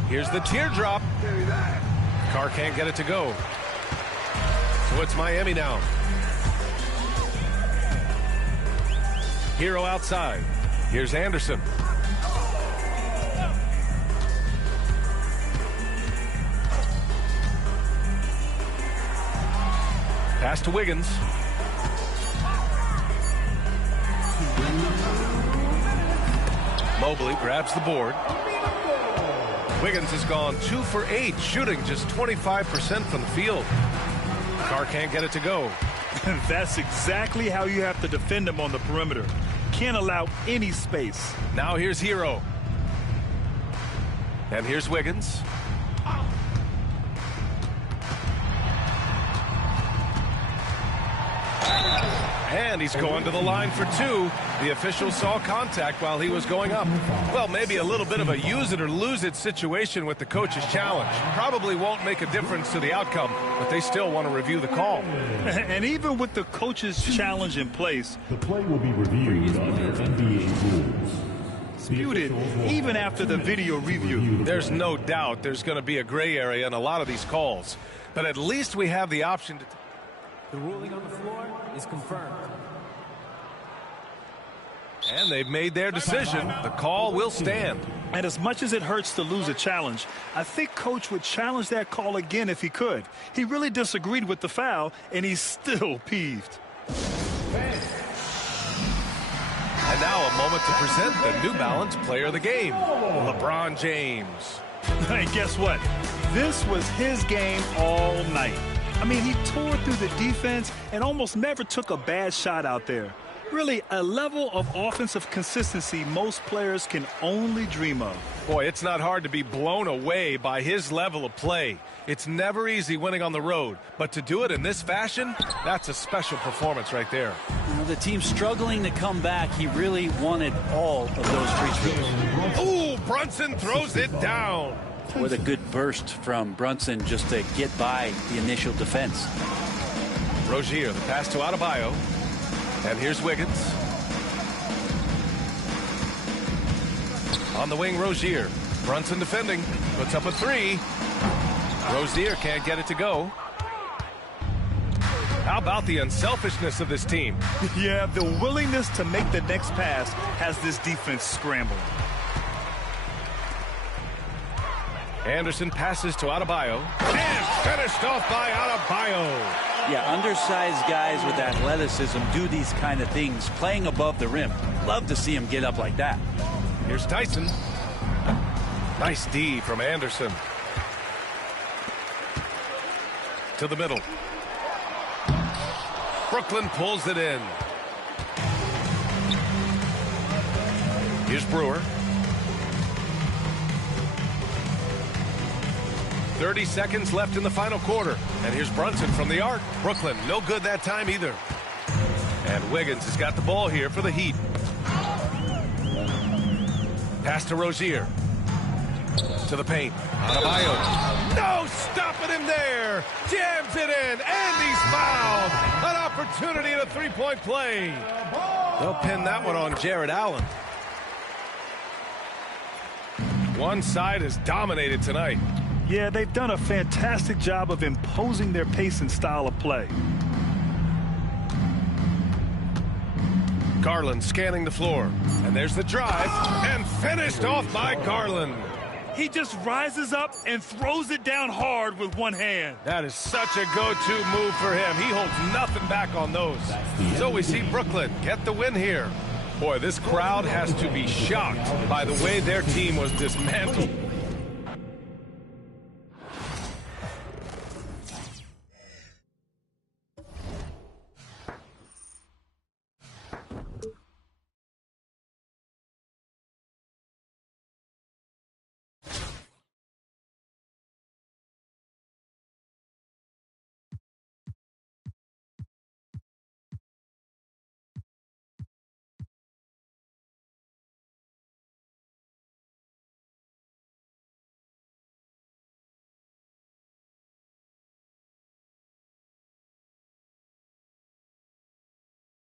Here's the teardrop. Carr can't get it to go. So it's Miami now. Hero outside. Here's Anderson. Pass to Wiggins. Mobley grabs the board. Wiggins has gone 2 for 8, shooting just 25% from the field. Carr can't get it to go. That's exactly how you have to defend him on the perimeter. Can't allow any space. Now here's Hero. And here's Wiggins. And he's going to the line for 2. The official saw contact while he was going up. Well, maybe a little bit of a use it or lose it situation with the coach's challenge. Probably won't make a difference to the outcome, but they still want to review the call. And even with the coach's challenge in place, The play will be reviewed under NBA rules. disputed even after the video review. There's no doubt there's going to be a gray area in a lot of these calls, but at least we have the option to... The ruling on the floor is confirmed. And they've made their decision. The call will stand. And as much as it hurts to lose a challenge, I think Coach would challenge that call again if he could. He really disagreed with the foul, and he's still peeved. And now a moment to present the New Balance Player of the Game, LeBron James. And guess what? This was his game all night. I mean, he tore through the defense and almost never took a bad shot out there. Really, a level of offensive consistency most players can only dream of. Boy, it's not hard to be blown away by his level of play. It's never easy winning on the road, but to do it in this fashion, that's a special performance right there. You know, the team's struggling to come back. He really wanted all of those free throws. Ooh, Brunson throws it down. What a good burst from Brunson just to get by the initial defense. Rozier, the pass to Adebayo. And here's Wiggins. On the wing, Rozier. Brunson defending. Puts up a 3. Rozier can't get it to go. How about the unselfishness of this team? Yeah, the willingness to make the next pass has this defense scrambling. Anderson passes to Adebayo. And finished off by Adebayo. Yeah, undersized guys with athleticism do these kind of things, playing above the rim. Love to see him get up like that. Here's Tyson. Nice D from Anderson. To the middle. Brooklyn pulls it in. Here's Brewer. 30 seconds left in the final quarter. And here's Brunson from the arc. Brooklyn, no good that time either. And Wiggins has got the ball here for the Heat. Pass to Rozier. To the paint. Adebayo. No, stopping him there. Jams it in, and he's fouled. An opportunity in a three-point play. They'll pin that one on Jared Allen. One side is dominated tonight. Yeah, they've done a fantastic job of imposing their pace and style of play. Garland scanning the floor. And there's the drive. And finished off by Garland. He just rises up and throws it down hard with one hand. That is such a go-to move for him. He holds nothing back on those. So we see Brooklyn get the win here. Boy, this crowd has to be shocked by the way their team was dismantled.